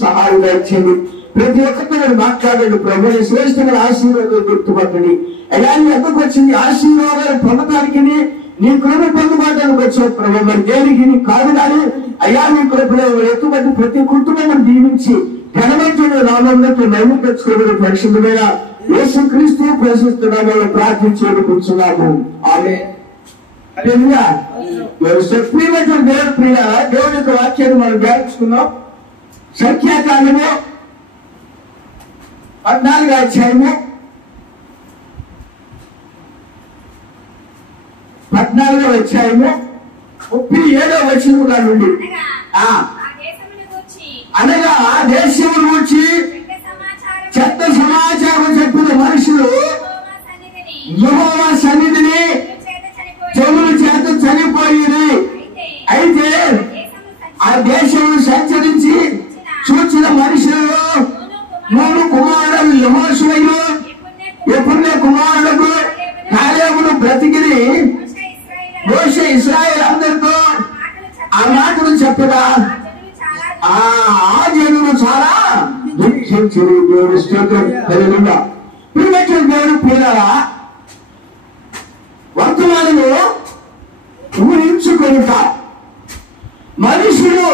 సహాయం ఇచ్చింది. ప్రతి ఒక్కరితో మాట్లాడండి. ప్రభు శ్రేష్టమైన ఆశీర్వాదాలు గుర్తుపట్టండి. ఎలాంటి ఎందుకు వచ్చింది ఆశీర్వాదాలు పొందడానికి నీ కృప పొందుకోవడానికి వచ్చావు ప్రభు. మరి దేనికి నీ కాదు కానీ అయ్యా నీ కృపలో ఎత్తుబడి ప్రతి కుటుంబం దీవించి ఘనమైన నామంలో నైము తెచ్చుకోవడం పరిశుద్ధమైన యేసుక్రీస్తు ప్రశస్తున్నామని ప్రార్థించి కూర్చున్నాము. ఆమేన్. హల్లెలూయా. ప్రియమైన దేవుని ప్రియ దేవుని యొక్క వాక్యాన్ని మనం ధ్యానించుకున్నాం. సంఖ్యాకాండము 14వ అధ్యాయము 37వ వచనం నుండి అనగా ఆ దేశమును గూర్చి చెత్త సమాచారం చెప్పిన మనుషులు యెహోవా సన్నిధిని చెవుల చేత చనిపోయి అయితే ఆ దేశమును సంచరించి చూచిన మనుషులలో మూడు కుమారుడు యెహోషువయు యెఫున్నె కుమారులకు కాలేబును బ్రతికిని మోషే ఇశ్రాయేలు అందరితో ఆ మాటలు చెప్పగా ఆ జనులు చాలా దుఃఖించిరి. దేవుని స్తోత్రం. హల్లెలూయా. ప్రియమైన దేవుని ప్రియులారా, వర్తమానము ఊహించుకొనుట మనుషులు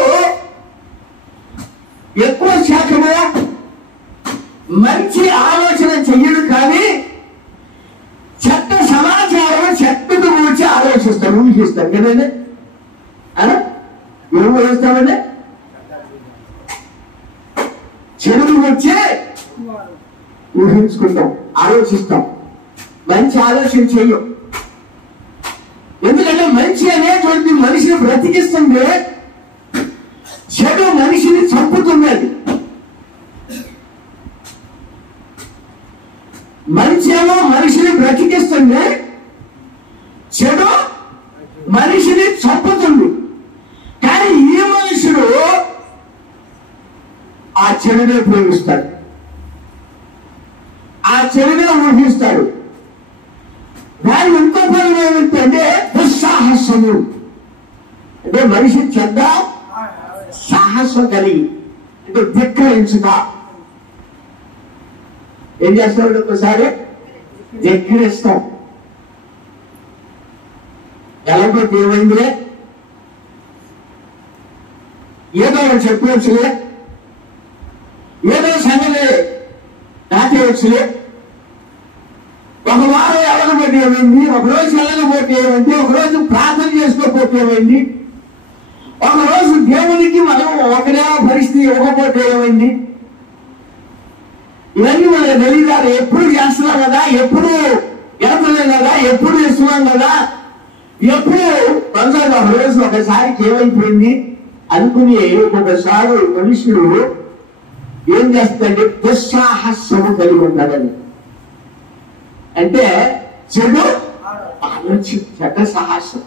ఎక్కువ శాతము మంచి ఆలోచన చెయ్యడు కానీ చెత్త సమాచారం చెత్తకు గురించి ఆలోచిస్తాడు, ఊహిస్తాడు కదండి. ఏం ఊహిస్తామండి? చెడులు వచ్చే ఊహించుకుంటాం, ఆలోచిస్తాం. మంచి ఆలోచన చెయ్యం. ఎందుకంటే మంచి అనేటువంటి మనిషిని బ్రతికిస్తుంది, చెడు మనిషిని చంపుతున్నది. మంచి ఏమో మనిషిని బ్రతికిస్తుంది, చెడు మనిషిని చంపుతుంది. కానీ ఈ మనుషుడు ఆ చెడునే ప్రేమిస్తాడు, ఆ చెడునే ఊహిస్తాడు. దాని ఇంకో పని ఏమిటంటే దుస్సాహసము. అంటే మనిషి చెడ్డ సాహసం కలిగి అంటే ధిక్కరించుట. ఏం చేస్తాడు? ఒకసారి ధిక్కరిస్తాం. ఎలాగోటి ఏమైందిలే, ఏదో చెప్పవచ్చులే, ఏదో సంగతి దాటేయచ్చులే. ఒక వారం వెళ్ళకపోతే ఏమైంది, ఒకరోజు వెళ్ళకపోతే ఏమైంది, ఒకరోజు ప్రార్థన చేసుకోకపోతే ఏమైంది, ఒకరోజు దేవునికి మనం ఒకటే పరిస్థితి ఇవ్వకపోతే ఏమైంది. ఇవన్నీ మనకు తెలియదు. ఎప్పుడు చేస్తున్నాం కదా, ఎప్పుడు వెళ్తలేదు కదా, ఎప్పుడు ఇస్తున్నాం కదా, ఎప్పుడు కొందరు ఒకరోజు ఒకసారికి ఏమైపోయింది అనుకుని ఒకసారి మనుషుడు ఏం చేస్తాడంటే దుస్సాహసము కలిగి ఉన్నాడని. అంటే చెడు ఆలోచన, చెడ్డ సాహసం.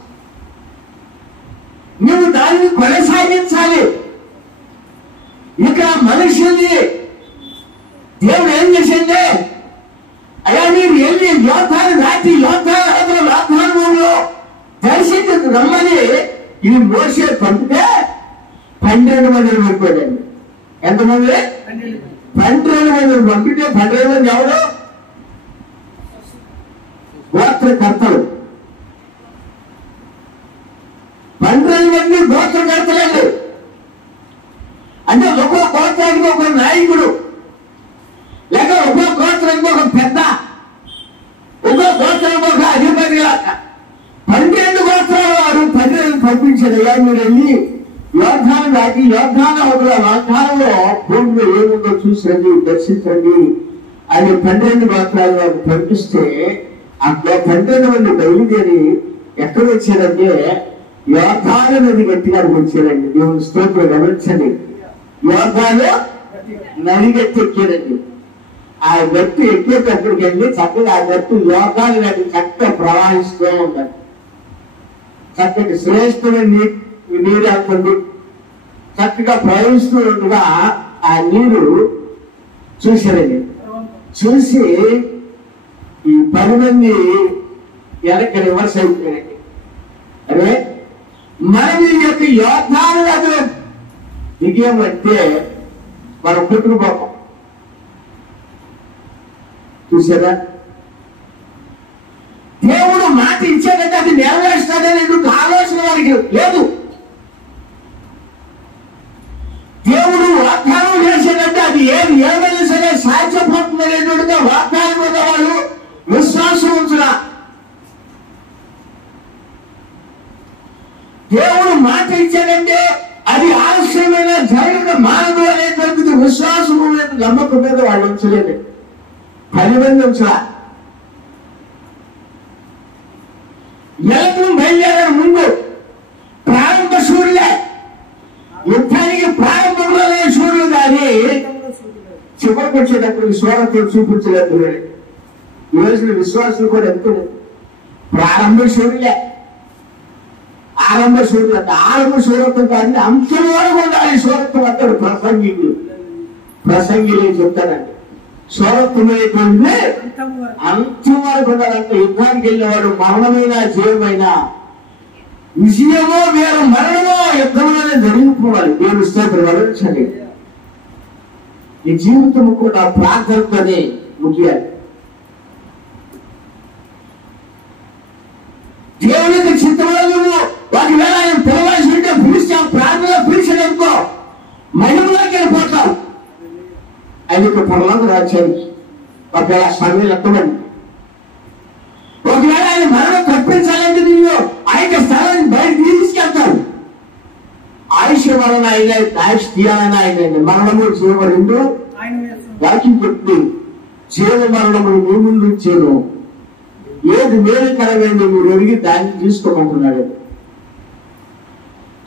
నువ్వు దానిని కొనసాగించాలి. ఇక మనుషుల్ని దేవుడు ఏం చేసిందే, అయ్యా మీరు వెళ్ళి యోధాన్ని రాత్రి యోధానంలో దర్శించి రమ్మని ఇది మోసే పంపితే 12 మందిని పంపాడండి. ఎంతమంది? 12 మందిని పంపితే 12 మంది ఎవరు? గోత్రకర్తలు. 12 మంది గోత్రకర్తలండి. అంటే ఒక్కో గోత్రానికి ఒక నాయకుడు, లేక ఒక్కో గోత్రానికి ఒక పెద్ద, ఒక్కో గోత్రానికి ఒక అధిపతి. 12 గోత్రాల వారు 12 పంపించారు. అయ్యా మీరు వెళ్ళి యోర్దాను దాటి యోర్దాను అవతల వాగ్దానంలో భూమిలో ఏముందో చూసండి, దర్శించండి అని 12 గోత్రాల వారు పంపిస్తే అట్లా 12 మంది బయలుదేరి ఎక్కడ వచ్చారంటే యోర్దాను నది గట్టిగానికి వచ్చారండి. దేవుని స్తోత్రం. గమనించండి, యోర్దాను నది గట్టి ఎక్కారండి. ఆ గట్టు ఎక్కేటప్పటికి వెళ్ళి చక్కగా ఆ గట్టు యోర్దాను నది చక్కగా ప్రవహిస్తూ ఉందండి. చక్కటి శ్రేష్టమైన నీరు అనుకోండి, చక్కగా ప్రవహిస్తూ ఉండగా ఆ నీరు చూశారండి. చూసి ఈ 10 మంది వెనక్కి రివర్స్ అయిపోయారండి. సరే, మనం ఈ యొక్క యోధాలను దిగేమంటే మనం కొట్టుకుపోతాం. చూసారా, దేవుడు మాట ఇచ్చాడంటే అది నెరవేరుస్తాడని ఆలోచన వారికి లేదు. దేవుడు వాగ్దానం చేశాడంటే అది ఏమైనా సరే సాధ్యపడుతుంది అనేటువంటిగా వాగ్దానం మీద వాళ్ళు విశ్వాసం ఉంచురా. దేవుడు మాట ఇచ్చాడంటే అది ఆలస్యమైన జరగక మానదు అనేటువంటిది విశ్వాసము మీద నమ్మకం మీద వాళ్ళు ఉంచలేదు. 10 మంది ఉంచరా. ఎలకం బయలుదేరడం ముందు ప్రారంభ సూర్యులే, యుద్ధానికి ప్రారంభంలోనే సూర్యుడు కానీ చివరికి వచ్చేటప్పుడు సూర్యుడు చూపించలేదు. ఈ రోజున విశ్వాసులు కూడా ఎంతో ప్రారంభ సూర్యులే, ఆరంభ సూర్యులు అంటే ఆరంభ సూర్యత్వం కానీ అంత్యం వరకు ఉండాలి. సూరత్వం అంటారు ప్రసంగిలే చెప్తారండి. సూరత్వమైనటువంటి అంత్యం వరకు ఉండాలంటే యుద్ధానికి వెళ్ళేవాడు మరణమైన జీవమైన విజయమో వేరు మరణమో యుద్ధంలోనే జరిగిపోవాలి. దేవుని స్తోత్రం వరించండి. ఈ జీవితం కూడా ప్రార్థనతోనే ముగియాలి. దేవునికి చిత్తమను ఒకవేళ ఆయన పిలవాల్సి ఉంటే పిలిస్తే ప్రార్థనలో పిలిచినందుకో మహిమలోకి వెళ్ళిపోతాం. ఆయనకు పరలోక రాజ్యానికి ఒకవేళ సమయం ఎక్కమండి. ఒకవేళ ఆయన మరణం తప్పించాలంటే నిన్ను ఆయన స్థలాన్ని బయట తీసుకెళ్తాడు. ఆయుష్ మరణ ఆయన ఆయుష్ తీయాలని ఆయన మరణము జీవ రెండు వాక్యం చెప్తుంది. జీవ మరణము నీ ముందు ఇచ్చాను, ఏది మేలుకరమైంది మీరు ఎరిగి దాన్ని తీసుకోమంటున్నాడు.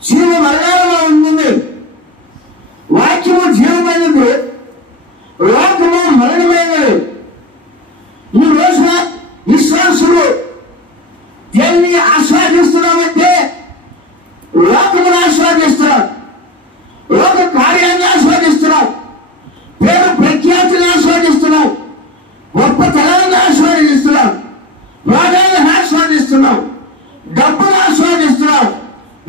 జీవ మరణంలో ఉంటుంది. వాక్యము జీవమైనది, లోకము మరణమైనది. ఈ రోజున విశ్వాసులు దేన్ని ఆస్వాదిస్తున్నామంటే లోకమును ఆస్వాదిస్తున్నారు, లోక కార్యాన్ని ఆస్వాదిస్తున్నారు, పేరు ప్రఖ్యాతిని ఆస్వాదిస్తున్నారు, గొప్పతనాన్ని ఆస్వాదిస్తున్నారు, రోగాలను ఆస్వాదిస్తున్నాం, డబ్బును ఆస్వాదిస్తున్నాం,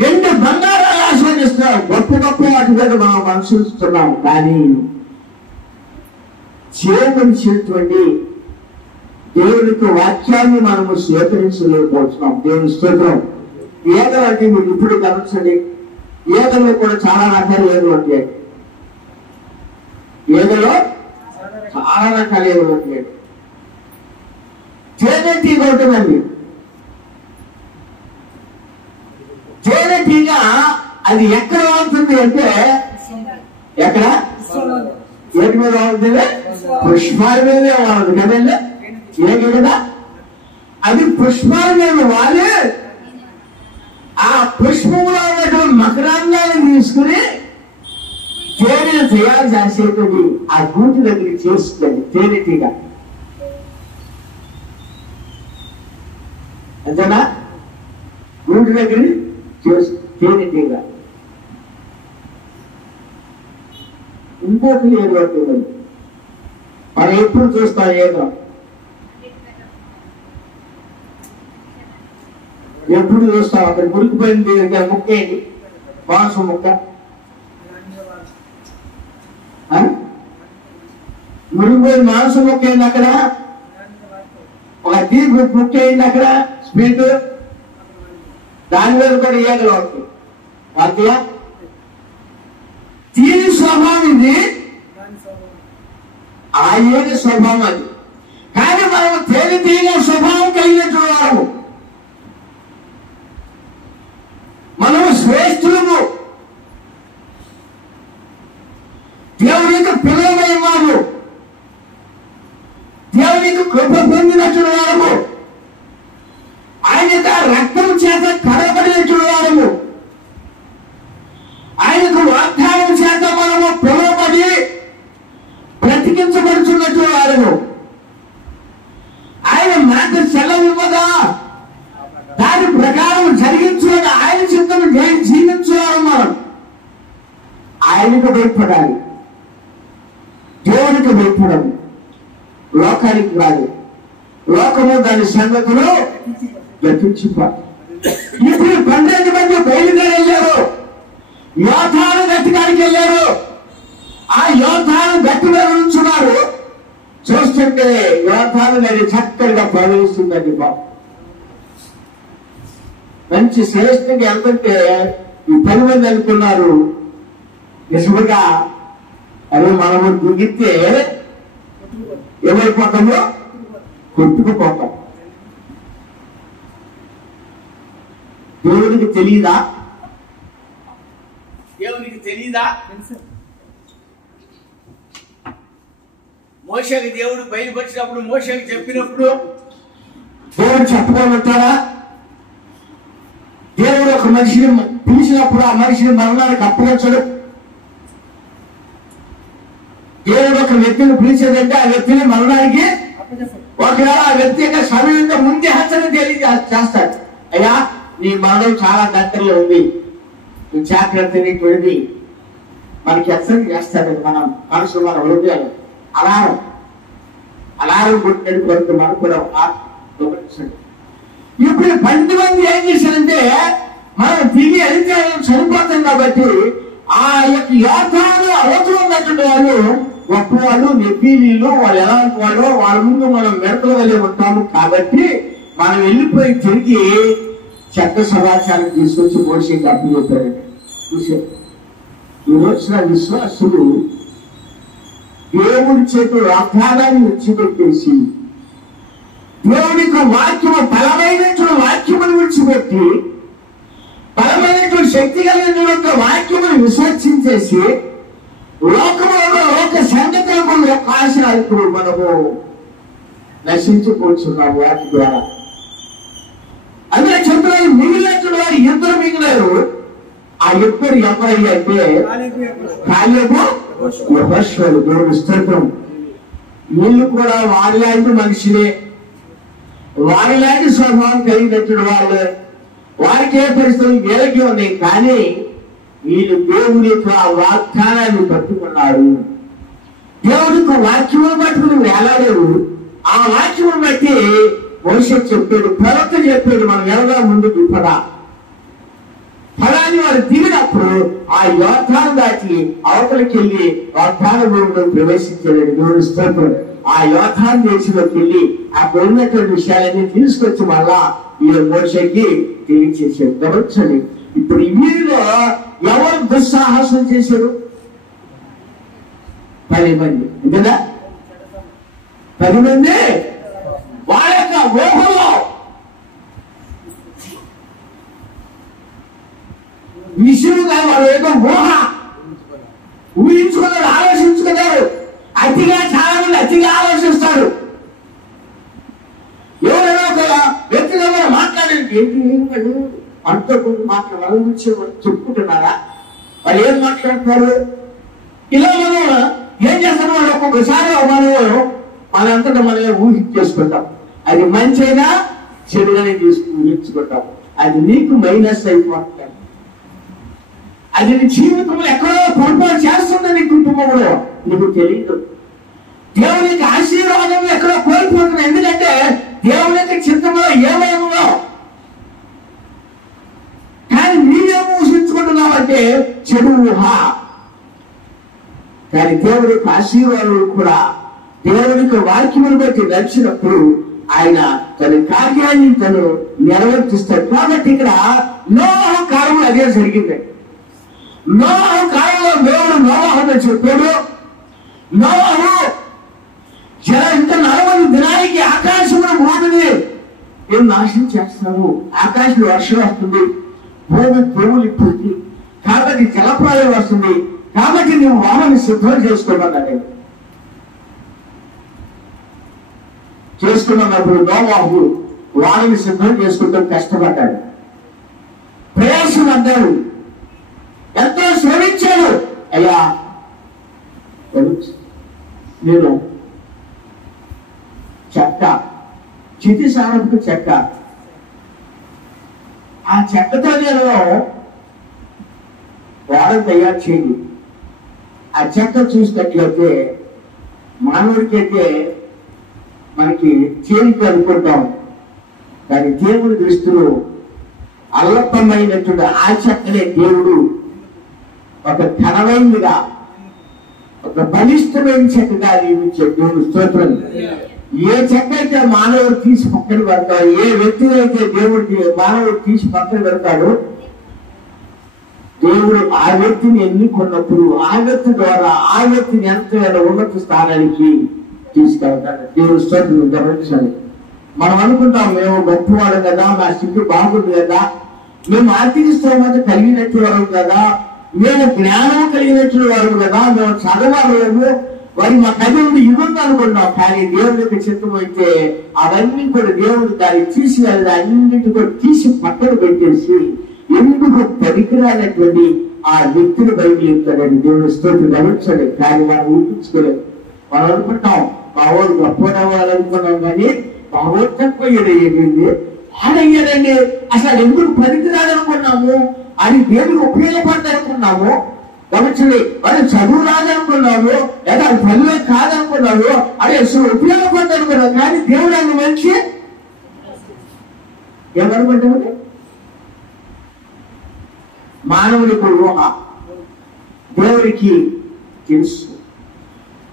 వెండి బంగారాలు ఆస్వాదిస్తున్నాం, గొప్ప గొప్ప వాటి మీద మనం అనుసరిస్తున్నాం. కానీ చేకరించేటువంటి దేవునికి వాక్యాన్ని మనము స్వీకరించలేకపోతున్నాం. దేవుని స్తోత్రం. ఏదలు అంటే మీరు ఇప్పుడు గమనించండి, ఏదలో కూడా చాలా రకాల ఏదలు ఉంటాయి. ఏదలో చాలా రకాల ఏదలు ఉంటాయి. తేనెటీగ ఉంటుందండి. తేనెటీగ అది ఎక్కడ ఉంటుంది అంటే ఎక్కడ ఏటి మీద ఉంటుంది? పుష్పాల మీదే వాడదు కదండి. ఏమి కదా అది పుష్పాల మీద వాడి ఆ పుష్పంలో ఉన్నటువంటి మకరాంగాన్ని తీసుకుని తేనెను తయారు చేసేటువంటి ఆ గూటి దగ్గరికి చేస్తుంది తేనెటీగ. అంతేనా? గూటి దగ్గర తేనెటీగ. ఇంకోటి ఏదో ఉంటుంది, మనం ఎప్పుడు చూస్తాం. ఏదో ఎప్పుడు చూస్తాం. అక్కడ మురికిపోయింది ముక్క ఏంటి? మాంసం ముక్క. మురిగిపోయిన మాంసం ముక్క ఏంటి? అక్కడ ఒక టీ ముక్క ఏంటి? అక్కడ స్వీట్, దాని మీద కూడా ఏగలు అవుతాయి. వాటిలో దీని స్వభావం ఇది, ఆ ఏగ స్వభావం అది. కానీ మనం తేనెటీగ స్వభావం కలిగినటువంటి వారు, మనము శ్రేష్ఠులము, దేవునికి పిల్లలమైన వారు, దేవునికి కృప పొందినటువంటి వారము, ఆయన రక్తం చేత కడబడినటువంటి వారము, ఆయనకు వాగ్దానం చేత మనము పిలువబడి బ్రతికించబడుతున్నటువంటి వారము. ఆయన మాట సెలవివ్వగా దాని ప్రకారం జరిగించుగా ఆయన చిత్తము జీవించువారు మనం. ఆయనకు భయపడాలి, దేవునికి భయపడము, లోకానికి రాదు. లోకము దాని సంగతులు గతించిపోయి ఇప్పుడు యోధాను గట్టి కాడికి వెళ్ళారు. ఆ యోధాను గట్టి మీద ఉంచున్నారు. చూస్తుంటే యోధాను నది చక్కగా ప్రవహిస్తుందండి. బాబు మంచి శ్రేష్ఠంగా వెళ్తుంటే ఈ 10 మంది అనుకున్నారు నిజముగా అదే మనము దిగితే ఏమైపోతామో కొట్టుకుపోతాం. దేవుడికి తెలియదా? దేవునికి తెలియదా? మోషేకి దేవుడు బయలుపరిచినప్పుడు, మోషేకి చెప్పినప్పుడు దేవుడు చెప్పుకోమంటారా? దేవుడు ఒక మనిషిని పిలిచినప్పుడు ఆ మనిషిని మరణానికి అప్పగించడు. దేవుడు ఒక వ్యక్తిని పిలిచేదంటే ఆ వ్యక్తిని మరణానికి ఒకవేళ ఆ వ్యక్తి యొక్క సమయంలో ముందే హెచ్చరిక తెలియజేస్తాడు. అయ్యా నీ మరణం చాలా దగ్గరలో ఉంది, నువ్వు జాగ్రత్త నీటిది మనకి హెచ్చరిక చేస్తాడు. మనం మనసు మన హృదయాలు అలారం కొట్టినట్టు కొంత మనకు కూడా గమనించండి. ఇప్పుడు 10 మంది ఏం చేశారంటే మనం తిరిగి అడిగితే చనిపోతాం కాబట్టి ఆ యొక్క యోధాను అవసరం ఉన్నటువంటి వాళ్ళు గొప్పవాళ్ళు, నెబ్బీలు, వాళ్ళు ఎలాంటి వాళ్ళు, వాళ్ళ ముందు మనం మెడతల వల్లే ఉంటాము. కాబట్టి మనం వెళ్ళిపోయి తిరిగి చెత్త సమాచారం తీసుకొచ్చి మోషేకి అప్పు చెప్పారండి. చూసారు ఈ రోజున విశ్వాసులు దేవుడి చేతి వాగ్దానాన్ని విడిచిపెట్టేసి దేవుడికి వాక్యము బలమైనటువంటి వాక్యమును విడిచిపెట్టి బలమైనటువంటి శక్తి కలిగినటువంటి వాక్యమును విసర్జించేసి లోకములో లోక సంగతులకు యొక్క ఆశయాలకు మనము నశించిపోతున్నాం వాటి ద్వారా. అదే చెప్తున్నారు మిగిలినటువంటి వారు 2 మిగిలారు. ఆ 2 ఎవరయ్యా అంటే కాలేబు, యెహోషువలు. దేవుని స్తోత్రం. వీళ్ళు కూడా వారిలాంటి మనుషులే, వారిలాంటి స్వభావం కలిగినటువంటి వాళ్ళే. వారికి ఏ పరిస్థితులు వీళ్ళకి ఉన్నాయి, కానీ వీళ్ళు దేవుడి యొక్క వాగ్దానాన్ని పట్టుకున్నారు. దేవుడికి వాక్యమును పట్టుకుని వేలాడారు. ఆ వాక్యమును బట్టి మోషే చెప్పాడు, ప్రవక్త చెప్పాడు, మనం ఎవరా ముందుకు పదా ఫలాన్ని వారు దిగినప్పుడు ఆ యోధాను దాటి అవతలికి వెళ్ళి వాగ్దాన భూమిలో ప్రవేశించాడు. దేవుడి స్తోత్రం. ఆ యోధాను దేశంలోకి వెళ్ళి అక్కడ ఉన్నటువంటి విషయాలన్నీ తీసుకొచ్చి మళ్ళా ఈ మోషేకి తెలియచేశాడు. గమనించండి, ఇప్పుడు వీరిలో ఎవరు దుస్సాహసం చేశారు? 10 మంది కదా. 10 మంది వాళ్ళ యొక్క ఊహలో విషయం కాదు, వాళ్ళు ఏదో ఊహించుకున్నారు, ఆలోచించుకున్నారు. చాలా మంది అతిగా ఆలోచిస్తారు. ఎవరైనా ఒక వ్యక్తిగా మాట్లాడడానికి ఏంటి అంతో కొంత మాట్లాడ వాళ్ళ నుంచి చెప్పుకుంటున్నారా? వాళ్ళు ఏం మాట్లాడుతున్నారు? ఇలా మనం ఏం చేస్తాం? వాళ్ళు ఒక్కొక్కసారి మనం మనంతటా మనమే ఊహించేసుకుంటాం. అది మంచి అయినా చెడుగానే ఊహించుకుంటాం. అది నీకు మైనస్ అయిపోతుంది. అది నీ జీవితంలో ఎక్కడో పొరపాటు చేస్తుంది. నీ కుటుంబంలో నీకు తెలియదు. దేవునికి ఆశీర్వాదం ఎక్కడో కోల్పోతుంది. ఎందుకంటే దేవునికి చిత్తంలో ఏమైందో కానీ నీవేమో ఊహించుకుంటున్నావంటే చెడు ఊహ. కానీ దేవుడికి ఆశీర్వాదాలు కూడా దేవునికి వాక్యమును బట్టి నడిచినప్పుడు ఆయన తన కార్యాన్ని తను నెరవేర్చిస్తాడు. కాబట్టి ఇక్కడ నోవహు కాలంలో అదే జరిగింది. నోవహు కాలంలో దేవుడు నోవహుతో చెప్పాడు, నోవహు ఇంకా 40 దినాలకి ఆకాశంలో భూమిని నేను నాశనం చేస్తాను. ఆకాశంలో వర్షం వస్తుంది, భూమి పురుగులు ఇస్తుంది, కాబట్టి జలప్రాయం వస్తుంది, కాబట్టి నువ్వు వాహనాన్ని సిద్ధం చేసుకోమన్నాడు. చేసుకున్నప్పుడు నోవహు వాహనాన్ని సిద్ధం చేసుకుంటాం కష్టపడ్డాడు, ప్రయాసపడ్డాడు, ఎంతో శ్రమించాడు. అయ్యా నేను చెక్క, చితి సారపు చెక్క, ఆ చెక్కతో నేను వాడని తయారు చేయండి. ఆ చెక్క చూసినట్లయితే మానవుడికైతే మనకి చేరిక అనుకుంటాం, కానీ దేవుడి దృష్టిలో అల్లపమైనటువంటి ఆ చెక్కనే దేవుడు ఒక ఘనమైనదిగా, ఒక బలిష్టమైన చెక్కగా నియమించే దేవుడు స్తోత్రం. ఏ చెక్క అయితే మానవుడు తీసి పక్కన పెడతాడు, ఏ వ్యక్తిని అయితే దేవుడికి మానవుడు తీసి పక్కన పెడతాడో, దేవుడు ఆ వ్యక్తిని ఎన్నుకున్నప్పుడు ఆ వ్యక్తి ద్వారా ఆ వ్యక్తిని ఎంత ఉన్నత స్థానానికి తీసుకెళ్తాడు. దేవుడు స్తోత్రం. గమనించాలి. మనం అనుకుంటాం మేము గొప్పవాడు కదా, మా స్థితి బాగుంది కదా, మేము ఆర్థిక స్తోమత కలిగినట్టు వారు కదా, మేము జ్ఞానం కలిగినట్టు వారు కదా, మేము చదవలేము, వారి మా కథలు ఇవ్వండి అనుకున్నాం. కానీ దేవుడి యొక్క చిత్తం అయితే అవన్నీ కూడా దేవుడు దాన్ని తీసి అన్నింటి కూడా తీసి పక్కన పెట్టేసి ఎందుకు పనికిరానటువంటి ఆ వ్యక్తిని బయటకు చెప్తాడని దేవుడు స్తోత్రం. గమనించండి. కానీ మనం ఊహించుకోలేదు. మనం అనుకుంటాం మా వాడు గొప్పవాళ్ళనుకున్నాం, కానీ మా వాడు తక్కువ అయ్యింది ఆడయ్యాడండి. అసలు ఎందుకు పనికిరాదనుకున్నాము, అది దేవుడికి ఉపయోగపడదనుకున్నాము. గమనించండి. వాడు చదువు రాదనుకున్నాము, లేదా అది పనులే కాదనుకున్నాము, అది అసలు ఉపయోగపడదనుకున్నాం. కానీ దేవుడు అన్ని మంచి ఏమనుకుంటామండి? మానవుడికి ఊహ, దేవుడికి తెలుసు.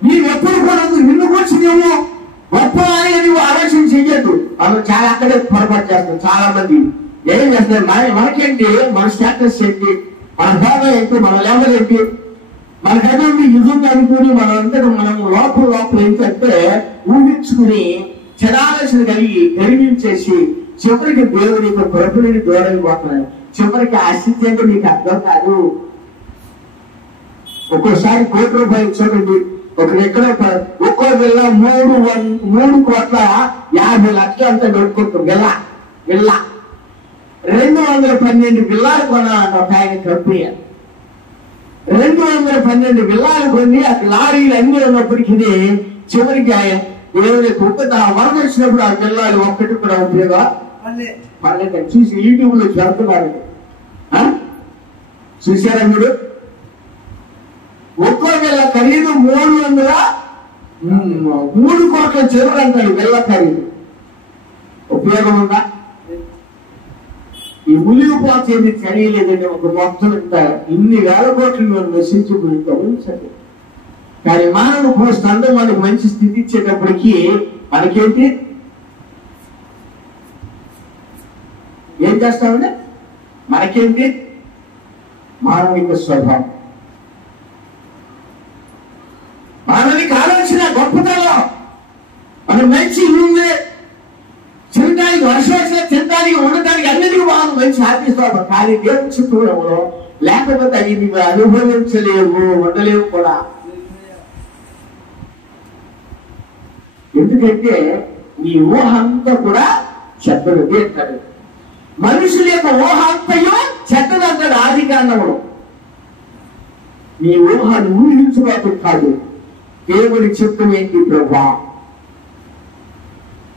నీవెప్పుడు కూడా నిన్ను కూర్చునేమో గొప్ప అని నువ్వు ఆలోచన చెయ్యద్దు. మనం చాలా అక్కడే పొరపాటు చేస్తాం. చాలా మంది ఏం చేస్తారు, మనకేంటి, మన స్టేటస్ ఏంటి, మన హోదా ఏంటి, మన లెవెల్ ఏంటి, మనకైతే ఇదుంది అనుకుని మనం లోపల ఏంటంటే ఊహించుకుని చెడాలోచన కలిగి గర్వించేసి చివరికి దేవుడి యొక్క ప్రభుని దూరైపోతున్నాయి. చివరికి ఆ స్థితి అంటే మీకు అర్థం కాదు. ఒక్కోసారి ₹1 చూడండి, ఒక ఎక్కడ ఒక్కో బిల్ల 3,50,00,000 అంతా పెట్టుకుంటాం. బిల్ల 212 బిల్లాలు కొనాలంట ఒక ఆయన కంపెనీ. 212 బిల్లాలు కొని అక్కడ లారీలు అన్ని ఉన్నప్పటికీ చివరికి దేవుడి కుప్పత వరద వచ్చినప్పుడు ఆ బిల్లాలు ఒక్కటి కూడా ఉపయోగం పర్లేదు. చూసి యూట్యూబ్ లో చెప్తున్నారు, చూసారా మీరు? ఒక్కో బిల్ల ఖరీదు 3 కోట్ల చిల్లర అంటాడు బిల్ల ఖరీదు. ఉపయోగం ఉందా? ఈ మునిగిపోతేది తెలియలేదండి. ఒక మొత్తం ఇన్ని వేల కోట్లు మేము నశించిపోయింది. కానీ మానవ పోస్తంలో మనకు మంచి స్థితి ఇచ్చేటప్పటికి మనకేంటి, ఏం చేస్తామంటే మనకేంటి మానవిక స్వభావం, మానవిక ఆలోచన, గొప్పతనం. మనం మంచి ఉంది, తినడానికి వర్షం వచ్చినా తినడానికి ఉండటానికి అన్నిటికీ మనం మంచి ఆర్పిస్తాం. కానీ దేవుని చిత్రంలో లేకపోతే అవి నీవు అనుభవించలేవు, ఉండలేవు కూడా. ఎందుకంటే నీ ఊహ అంతా కూడా చెడ్డది అంటాడు. మనుషుల యొక్క ఊహ అంతయో చెడ్డది అంటాడు ఆదికాండంలో. నీ ఊహను ఊహించుకోవడం కాదు, దేవుడి చిత్తం ఏంటి ప్రభా,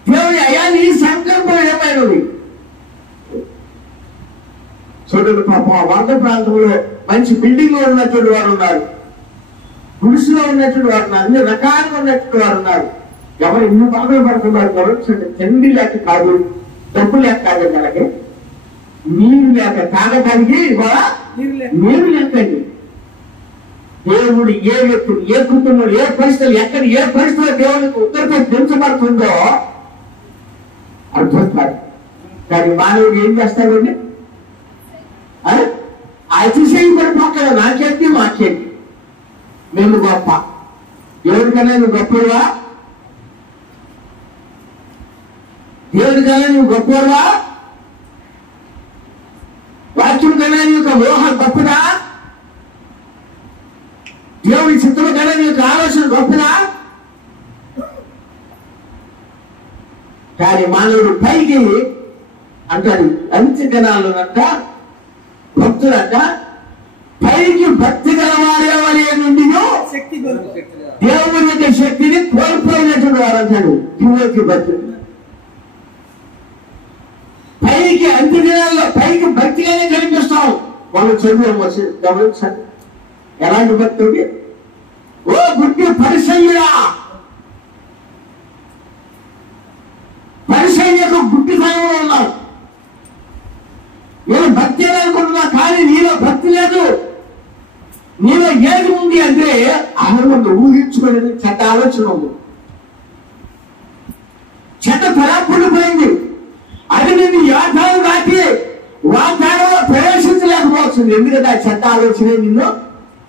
దేవుడి అయ్యా నీ సంకల్పం ఏమైనది. చూడండి పాప, వరద ప్రాంతంలో మంచి బిల్డింగ్ లో ఉన్నటువంటి వారు ఉన్నారు, గుడిసెలో ఉన్నటువంటి వారు ఉన్నారు, అన్ని రకాలుగా ఉన్నటువంటి వారు ఉన్నారు. ఎవరు ఎన్ని బాధలు పడుతున్నారు గమనించండి. తిండి లేక కాదు, డబ్బు లేక కాదు, అలాగే నీరు లేక తాగటానికి కూడా నీరు లేకండి. దేవుడు ఏ వ్యక్తులు, ఏ కుటుంబంలో, ఏ పరిస్థితులు, ఎక్కడ ఏ పరిస్థితుల్లో దేవుడికి ఉత్తరతో దించబడుతుందో అర్థం కాదు. కానీ మానవుడు ఏం చేస్తాడండి, అతిశయం పడిపోతాడు. నాకేంటి మాకేంటి, మేము గొప్ప, ఎవరికైనా నువ్వు గొప్పవా, దేవుడికైనా నువ్వు గొప్పవా, వాక్యం కన్నా నీ యొక్క మోహం గొప్పదా, దేవుడి చిత్రం కన్నా నీ యొక్క ఆలోచన గొప్పదా. కానీ మానవుడు పైకి అంటాడు, అంత్య దినాల్లోనంట భక్తులంట పైకి భక్తి గలవాడే నుండి దేవుని యొక్క శక్తిని కోల్పోయినటువంటి వారు అంటాడు తిమోతి భక్తుడు. పైకి అంత్య దినాల్లో పైకి భక్తిగానే కనిపిస్తాం. వాళ్ళు చదువు గమనించండి, ఎలాంటి భక్తుడి, ఓ గుడ్డి పరిసయ్యుడా, పరిసయ్యకు గుడ్డి స్థానంలో ఉన్నావు. నేను భక్తి అనుకుంటున్నా, కానీ నీలో భక్తి లేదు. నీలో ఏది ఉంది అంటే అహంలో ఊహించుకునేది చెడ్డ ఆలోచన ఉంది, చెడ్డ తలాపులు పోయింది. అది నిన్ను యాత్రలు దాటి వాగ్దానంలో ప్రవేశించలేకపోవచ్చు. ఎందుకంటే ఆ చెడ్డ ఆలోచనే నిన్ను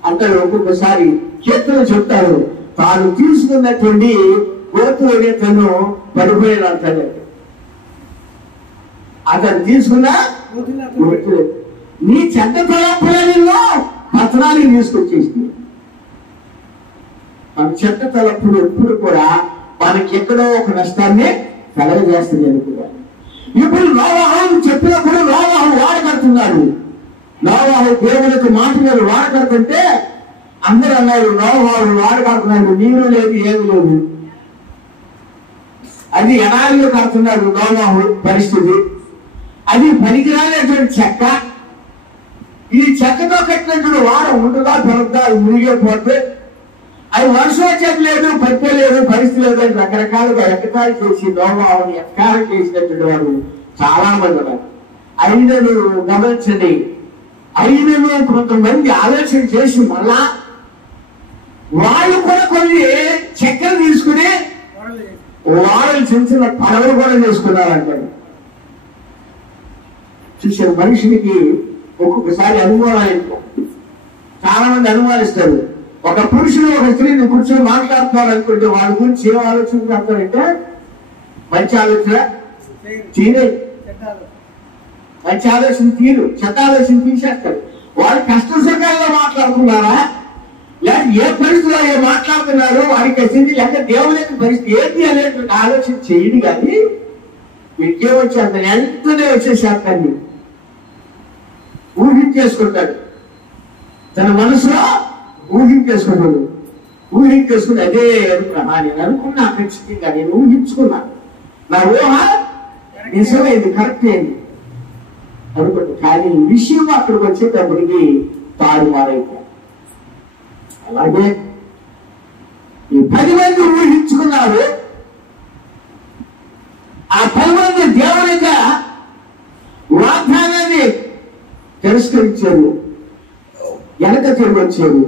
అంటాడు. ఒక్కొక్కసారి కీర్తన చెప్తారు, తాను తీసుకున్నటువంటి గోతులోనే తను పడిపోయాడు అంటాడు. అతను తీసుకున్న నీ చెడ్డ తలపులలో పతనాన్ని తీసుకొచ్చేసింది. మన చెడ్డ తలపులు ఎప్పుడు కూడా మనకి ఎక్కడో ఒక నష్టాన్ని కలగజేస్తుంది అనుకున్నాను. ఇప్పుడు నోవాహు చెప్పినప్పుడు నోవాహు వాడకడుతున్నాడు. నోవాహు దేవునికి మాటలు వాడకడుతుంటే అందరూ అన్నారు, నోవాహు వాడకడుతున్నాడు, నీరు లేదు ఏమి లేదు. అది ఎడారిలో కడుతున్నాడు నోవాహు పరిస్థితి. అది పనికిరాలేటువంటి చెక్క. ఈ చెక్కతో కట్టినటువంటి వాడ ఉండగా పెరుగుతా మునిగిపోతే అది వర్షం చెప్పలేదు, పట్టలేదు, పరిస్థితి లేదని రకరకాలుగా ఎక్కటాలు చేసి నోవాహుని ఎక్కారం చేసినటువంటి వారు చాలా మంది ఉన్నారు. అయినను గమనించండి, అయినను కొంతమంది ఆలోచన చేసి మళ్ళా వాళ్ళు కూడా కొన్ని చెక్కలు తీసుకుని వాళ్ళు చిన్న చిన్న పడవలు కూడా చేసుకున్నారంటారు. చూసారు, మనిషికి ఒక్కొక్కసారి అనుమానాలు, చాలా మంది అనుమానిస్తారు. ఒక పురుషుడు ఒక స్త్రీని కూర్చొని మాట్లాడుతున్నారు అనుకుంటే వాళ్ళ గురించి ఏం ఆలోచన చేస్తారంటే మంచి ఆలోచన తీరే, మంచి ఆలోచన తీరు, చెత్త ఆలోచన తీసేస్తారు. వాళ్ళు కష్ట సుఖాల్లో మాట్లాడుతున్నారా, లేక ఏ పరిస్థితిలో ఏ మాట్లాడుతున్నారు వారికి వచ్చింది, లేక దేవుని యొక్క పరిస్థితి ఏంటి అనేటువంటి ఆలోచన చేయడు. కానీ వీటికేమొచ్చి అంత వెంటనే వచ్చేసేస్తాన్ని ఊహించేసుకుంటాడు. తన మనసులో ఊహించేసుకున్నాడు. ఊహించేసుకుని అదే అనుకున్నా, నేను అనుకున్నా ఖచ్చితంగా, నేను ఊహించుకున్నా, నా ఊహ నిజమైంది, కరెక్ట్ అయింది అనుకుంటా. కానీ విషయం అక్కడికి వచ్చేటప్పటికి తారుమారైపోయింది. అలాగే ఈ 10 మంది ఊహించుకున్నారు. ఆ 10 మంది దేవుని యొక్క వాగ్దానాన్ని తిరస్కరించారు, వెనక తిరిగి వచ్చారు.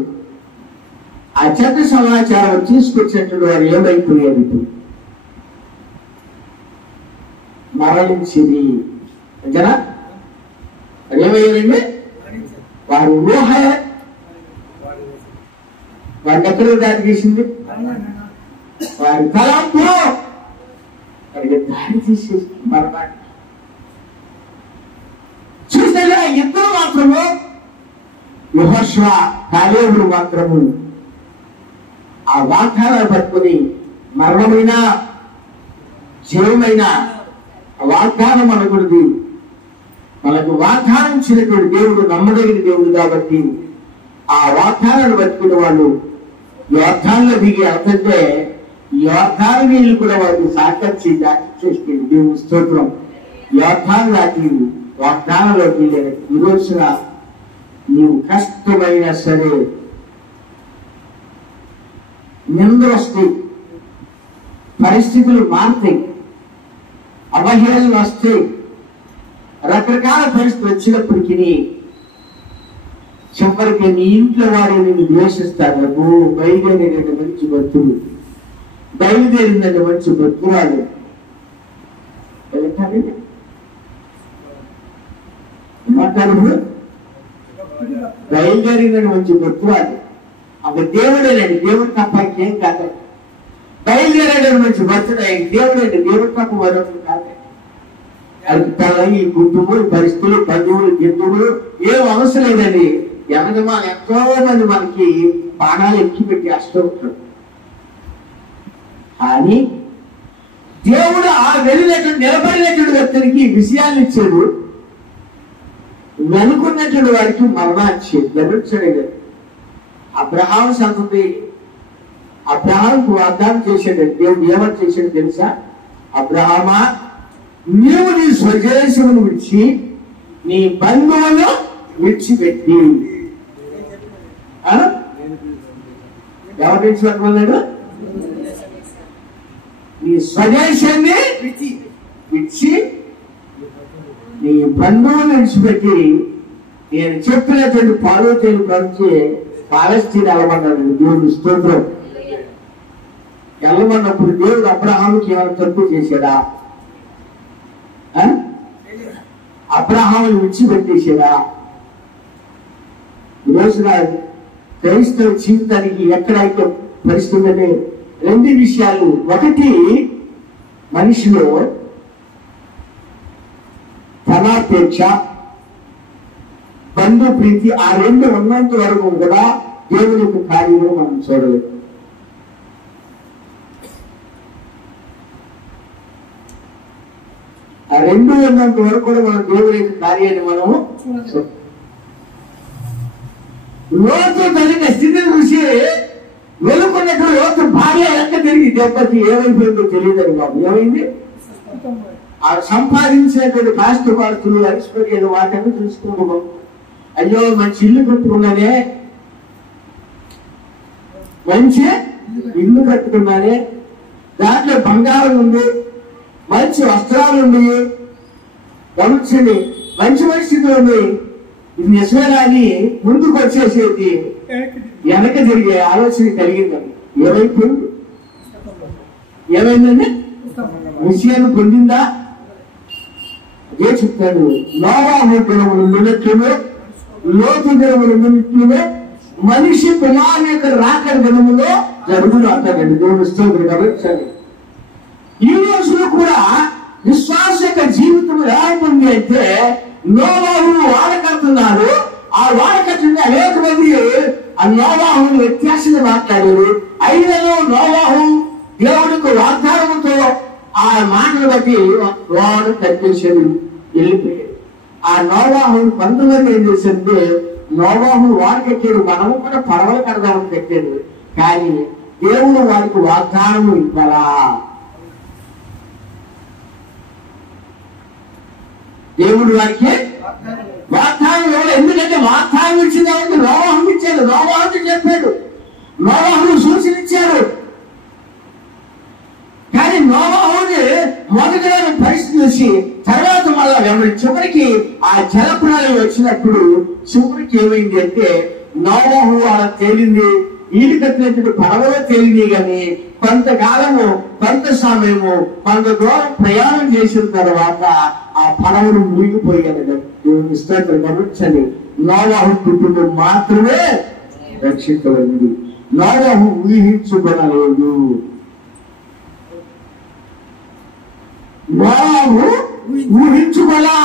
ఆ చెడ్డ సమాచారం తీసుకొచ్చినట్టు వారు ఏమైపోయారు, మరణించింది. అంతేనా? ఏమయ్యారండి? వారి ఊహ వారిని ఎక్కడ దారి తీసింది, వారి తలంపు వారికి దారి తీసేసి మరణాన్ని. చూసారా, ఇద్దరు మాత్రము యెహోషువ కాలేబులు మాత్రము ఆ వాగ్దానాలు పట్టుకుని మరణమైన జీవమైన వాగ్దానం అనుకున్నది. మనకు వాగ్దానం ఇచ్చినటువంటి దేవుడు నమ్మదగిన దేవుడు కాబట్టి ఆ వాగ్దానాన్ని పట్టుకునే వాళ్ళు యోర్దానులో దిగి వెళ్తుంటే యోర్దాను నీళ్ళు కూడా వాళ్ళకి సహకరించి చేస్తే దేవుడు స్తోత్రం. యోర్దాను దాటి వాగ్దానంలోకి వెళ్ళారు. ఈ రోజున నీవు కష్టమైనా సరే, నిందలు వస్తాయి, పరిస్థితులు మారుతాయి, అవహేళనలు వస్తాయి, రకరకాల పరిస్థితులు వచ్చినప్పటికీ చివరికి నీ ఇంట్లో వారు నేను ద్వేషిస్తారు. బయలుదేరినట్టు మంచి భక్తుడు, బయలుదేరిందంటే మంచి భక్తురాలు, బయలుదేరిందని మంచి భక్తురాలు. అక్కడ దేవుడేనండి, దేవుడు తప్ప ఇంకేం కాదు. బయలుదేరాడని మంచి భక్తుడు, ఆయన దేవుడండి, దేవుడు తప్ప మరొకటి కాదు. అది ఈ కుటుంబం, పరిస్థితులు, బంధువులు, గిద్దువులు ఏం అవసరం లేదండి. యమనిమాలు ఎంతో మంది మనకి బాణాలు ఎక్కి పెట్టి అష్టం ఉంటాడు. కానీ దేవుడు ఆ వెళ్ళినటువంటి నిలబడినటువంటి వ్యక్తికి విషయాలు ఇచ్చాడు, వెనుకున్నటువంటి వారికి మరణాన్ని గమనించాడు. అబ్రహాం సంతతి అబ్రహాంకు వాగ్దానం చేశాడు. దేవుడు ఏమని చేశాడు తెలుసా? అబ్రహామా, నీవు నీ స్వదేశమును విడిచి నీ బంధువులను విడిచిపెట్టి, ఎవరు విడిచిపెట్టమన్నాడు? నీ స్వదేశాన్ని విడిచి నీ బంధువులను విడిచిపెట్టి నేను చెప్పినటువంటి పార్వతీయుల గురించి పాలస్తీనా వెళ్ళమన్నాడు దేవుడు. స్తోత్రం. వెళ్ళమన్నప్పుడు దేవుడు అబ్రహాముకి ఏమైనా తప్పు చేశాడా? అబ్రహాముని విడిచిపెట్టేశాడా? ఈరోజున క్రైస్తవ జీవితానికి ఎక్కడైతే పరిస్థితి అంటే రెండు విషయాలు. ఒకటి, మనిషిలో ధనాపేక్ష, బంధు ప్రీతి, ఆ రెండు ఉన్నంత వరకు కూడా దేవుని యొక్క కార్యము మనం చూడలేదు. ఆ రెండు ఉన్నంత వరకు కూడా మనం దేవుని యొక్క కార్యాన్ని మనము లోతు తగిన స్థితిని చూసి వెలుకున్నట్టు లోతు భార్య వెనక తిరిగి దెబ్బకి ఏమైపోయిందో తెలియదని బాబు. ఏమైంది? ఆ సంపాదించేటువంటి కాస్త వార్తలు అలసిపోయేది వాటిని చూసుకోవడం. అయ్యో మంచి ఇల్లు కట్టుకున్నానే, మంచి ఇల్లు కట్టుకున్నానే, దాంట్లో బంగారం ఉంది, మంచి వస్త్రాలు ఉంది, గమనించండి, మంచి పరిస్థితులు ఉంది, ఇది నిజమేనా అని ముందుకు వచ్చేసేది వెనక జరిగే ఆలోచన కలిగిందని. ఏమైపోయింది? ఏమైందండి? విషయాన్ని పొందిందా? అదే చెప్తాడు. నోవాహు దినములు ఉన్నట్లునే, లోతు దినములు ఉన్నట్లునే మనిషి కుమారుని యొక్క రాకడ దినములో జరుగును అంటాడండి. దేవుడు స్తోత్రం. గమనించండి, ఈ రోజులో కూడా విశ్వాస యొక్క జీవితం ఎలా ఉంటుంది అంటే, నోవాహు వాడకడుతున్నారు. ఆ వాడకట్టుంటే అనేక మంది ఆ నోవాహుని వ్యత్యాసంగా మాట్లాడారు. అయినను నోవాహు దేవుడికి వాగ్దానంతో ఆ మాటలు బట్టి వాడు తప్పించాడు, వెళ్ళిపోయాడు. ఆ నోవాహు కొంతమంది ఏం చేశారంటే, నోవాహు వాడు కట్టాడు, మనము కూడా పడవలు కడదామని కట్టాడు. కానీ దేవుడు వారికి వాగ్దానం ఇవ్వాలా? దేవుడు వారికి వాగ్దానం ఇవ్వాలి. ఎందుకంటే వాగ్దానం ఇచ్చింది కాబట్టి నోవాహుకి ఇచ్చాడు. నోవాహుకి చెప్పాడు, నోవాహును సూచన ఇచ్చాడు. కానీ నోవాహుని మొదటిగా పరిస్థితి చూసి తర్వాత మళ్ళా వెంబడి చివరికి ఆ జలప్రళయం వచ్చినప్పుడు చివరికి ఏమైంది అంటే, నోవాహు వాళ్ళ తేలింది, ఈడు కట్టినటువంటి పడవలో తేలింది. కానీ కొంతకాలము, కొంత సమయము, కొంత దూరం ప్రయాణం చేసిన తర్వాత ఆ పడవను మునిగిపోయాడు. దేవుని స్తోత్రం. గమనించండి, నోవాహు కుటుంబం మాత్రమే రక్షించబడింది. నోవాహు ఊహించుకోలేదు. నోవాహు ఊహించుకోలా,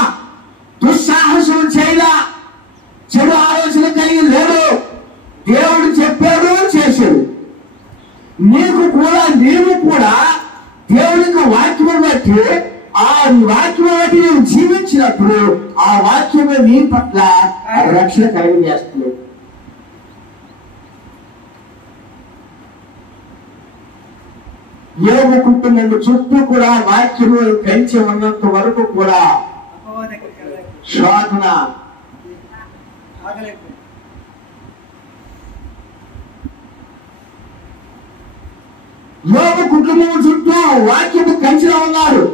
దుస్సాహసం చేయలా, చెడు ఆలోచన కలిగి లేడు. దేవుడు చెప్పాడు, చేశాడు. నీవు కూడా దేవుడికి వాక్యం బట్టి, ఆ వాక్యం బట్టి నువ్వు జీవించినప్పుడు ఆ వాక్యమే నీ పట్ల రక్షణ కలిగజేస్తుంది. యోగు కుటుంబం చుట్టూ కూడా వాక్యము పెంచి ఉన్నంత వరకు కూడా శోధన. యోగు కుటుంబం చుట్టూ వాక్యము కంచిలో ఉన్నారు.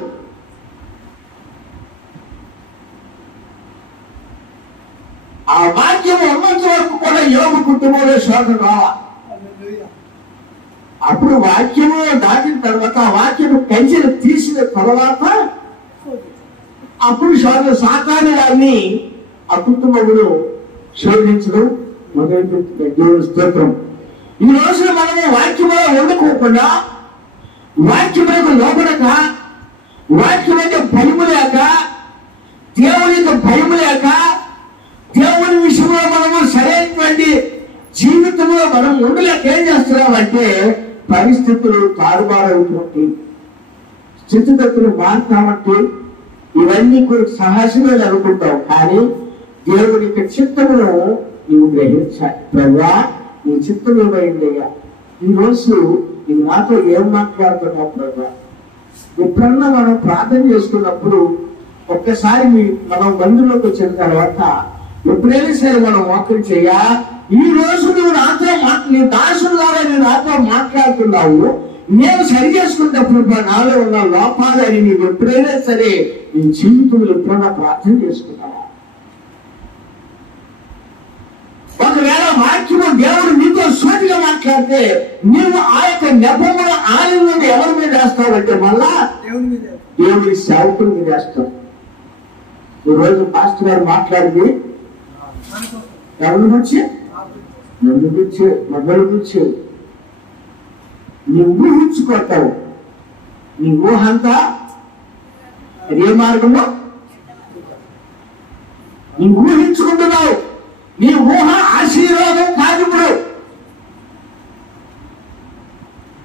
ఆ వాక్యం ఉన్నంత వరకు కూడా యోగు కుటుంబంలో శోధన రావాలి. అప్పుడు వాక్యము దాటిన తర్వాత, ఆ వాక్యము కంచెను తీసిన తర్వాత అప్పుడు శోధన. సాతాను గారిని ఆ కుటుంబమును శోధించడం మొదలుపెట్టింది. దేవుని స్తోత్రం. ఈ రోజున మనము వాక్యములో వండుకోకుండా, వాక్యములకు లోపడక, వాక్యం యొక్క భయము లేక, దేవుని యొక్క భయము లేక, దేవుని విషయంలో మనము సరైనటువంటి జీవితంలో మనం ఉండలేక ఏం చేస్తున్నామంటే, పరిస్థితులు తారుమారవుతుంది, స్థితిగతులు మారుతామంటే ఇవన్నీ కూడా సహజమే అనుకుంటాం. కానీ దేవుని యొక్క చిత్తమును నువ్వు గ్రహించాలి. ప్రభా, నీ చిత్తం ఏమైందయ్యా? ఈరోజు నువ్వు నాతో ఏం మాట్లాడుతున్నావు ప్రభా? ఎప్పుడన్నా మనం ప్రార్థన చేసుకున్నప్పుడు ఒక్కసారి మనం మందులోకి వచ్చిన తర్వాత ఎప్పుడైనా సరే మనం వాక్యం చెయ్యా, ఈ రోజు నువ్వు నాతో నీ దాసులాగా నువ్వు నాతో మాట్లాడుతున్నావు, నేను సరి చేసుకున్నప్పుడు నాలో ఉన్న లోపాలని నీవు ఎప్పుడైనా సరే నీ జీవితంలో ఎప్పుడైనా ప్రార్థన చేసుకున్నావా? ఒకవేళ వాక్యము దేవుడు నీతో సూటిగా మాట్లాడితే నీవు ఆ యొక్క నెపముల ఆనందం ఎవరి మీద వేస్తావంటే మళ్ళా దేవుడి సేవకుల మీద వేస్తావు. ఈరోజు పాస్టర్ గారు మాట్లాడింది ఎవరి గురించి? నన్ను గురించి, మమ్మల్ని గురించి. నీ ఊహించుకోతావు. నీ ఊహ అంతా ఏ మార్గంలో నీ ఊహించుకుంటున్నావు. నీ ఊహ ఆశీర్వాదం కాదు. ఇప్పుడు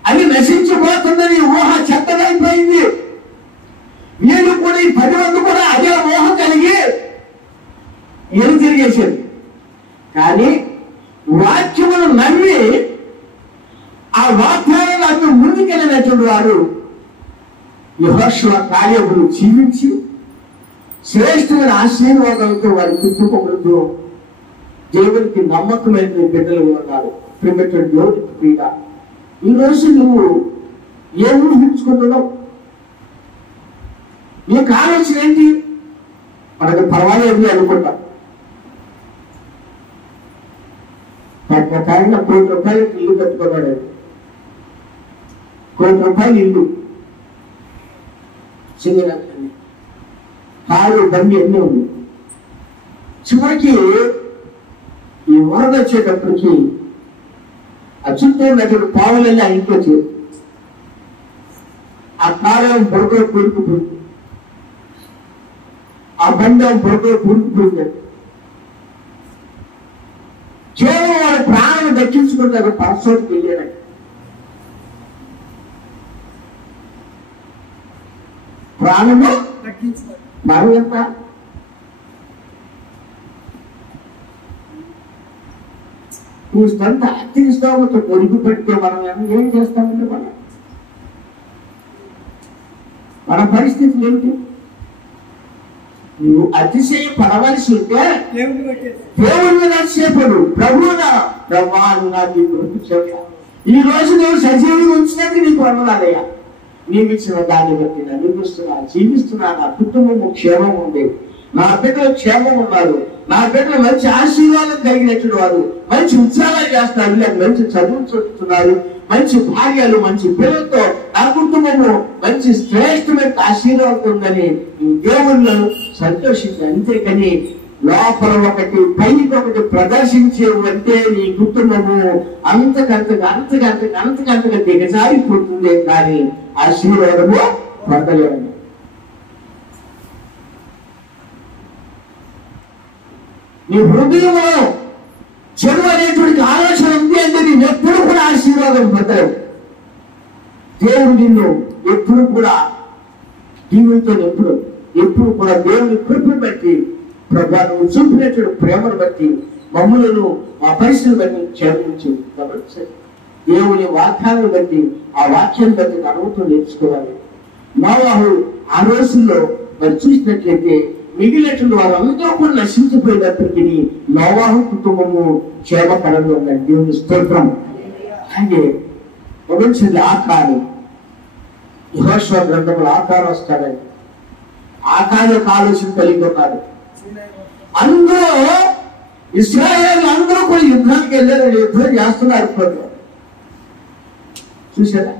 అది నశించిపోతుంది. నీ ఊహ చెత్తగైపోయింది. వీళ్ళు కూడా ఈ 10 మంది కూడా అదే ఊహ కలిగి ఏం తిరిగేసేది. కానీ వాక్యమును నమ్మి ఆ వాగ్దానాన్ని నమ్మి ముందుకెళ్ళినటువంటి వారు యెహోషువ కాలేబును జీవించి శ్రేష్టమైన ఆశీర్వాదాలతో వారి కుటుంబములతో దేవునికి నమ్మకమైన బిడ్డలు ఉన్నారు. క్రీడ ఈ రోజు నువ్వు ఏం ఊహించుకుంటున్నావు? నీకు ఆలోచన ఏంటి? మనకు పర్వాలేదు అనుకుంటాం. ఆయన ₹1,00,00,000 ఇల్లు కట్టుకున్నాడు. ₹1,00,00,000 ఇల్లు, సింగరాన్ని, కారు, బండి అన్నీ ఉంది. చివరికి ఈ వరద వచ్చేటప్పటికి ఆ చుట్టూ ఉన్నటువంటి పావులన్నీ ఆ ఇంట్లో చేరు. ఆ కారం బొరకలో కూరుకుపోయింది. ఆ బండి బొరకలో కూరుకుపోయింది. కేవలం వాడు ప్రాణం దక్కించుకుంటారు. పరసోటికి వెళ్ళాడు. ప్రాణము మనం ఎంత నువ్వు సొంత అత్తిస్తావు పొరుగు పెడితే మనం ఏం చేస్తామంటే మన పరిస్థితులు ఏంటి? నువ్వు అతిశయ పడవలసి ఉంటే దేవుడి మీద అతిశయపడు. ప్రభువునా ప్రభా నాకు ఈ రోజు నువ్వు సజీవంగా ఉంచినట్టు నీకు వందనాలయ్యా. నీవిచ్చిన దాన్ని బట్టి నన్ను జీవిస్తున్నా. నా కుటుంబము క్షేమం ఉంది. నా బిడ్డలు క్షేమం ఉన్నారు. నా బిడ్డలు మంచి ఆశీర్వాదం కలిగినటువంటి వారు మంచి ఉత్సాహాలు చేస్తారు. మంచి చదువు చదువుతున్నారు. మంచి భార్యలు, మంచి పిల్లలతో నా కుటుంబము మంచి శ్రేష్టమైన ఆశీర్వాదం ఉందని దేవుళ్ళు సంతోషించారు. అంతేకాని లోపల ఒకటి పైకి ఒకటి ప్రదర్శించేవంటే నీ కుటుంబము అంతకంతగా దిగజారిపోతుంది. కానీ ఆశీర్వాదము పొందలేము. నీ హృదయంలో చెడు అనేటువంటి ఆలోచన ఉంది అంటే నేను ఎప్పుడు కూడా ఆశీర్వాదం పొందలేవు. దేవుడు నిన్ను ఎప్పుడు కూడా దీవులతో ఎప్పుడు కూడా దేవుని కృపను బట్టి, ప్రభా నువ్వు చూపినటువంటి ప్రేమను బట్టి, మమ్ములను ఆ పరిస్థితిని బట్టి క్షమించు. దేవుని వాక్యాలను బట్టి, ఆ వాక్యాన్ని బట్టి అనుభూతులు నేర్చుకోవాలి. నోవాహు ఆ రోజుల్లో మరి చూసినట్లయితే మిగిలినటువంటి వారు అందరూ కూడా నశించిపోయినప్పటికీ నోవాహు కుటుంబము క్షేమకరంగా ఉందండి. దేవుని స్తోత్రం. అలాగే గమనించండి, ఆకారం యెహోషువ గ్రంథంలో ఆకారం వస్తాడండి. ఆకారం ఆలోచన కలిగి ఉన్నారు. అందరూ ఇశ్రాయేలు అందరూ కూడా యుద్ధానికి వెళ్ళారు. యుద్ధం చేస్తున్నారు. చూసారా?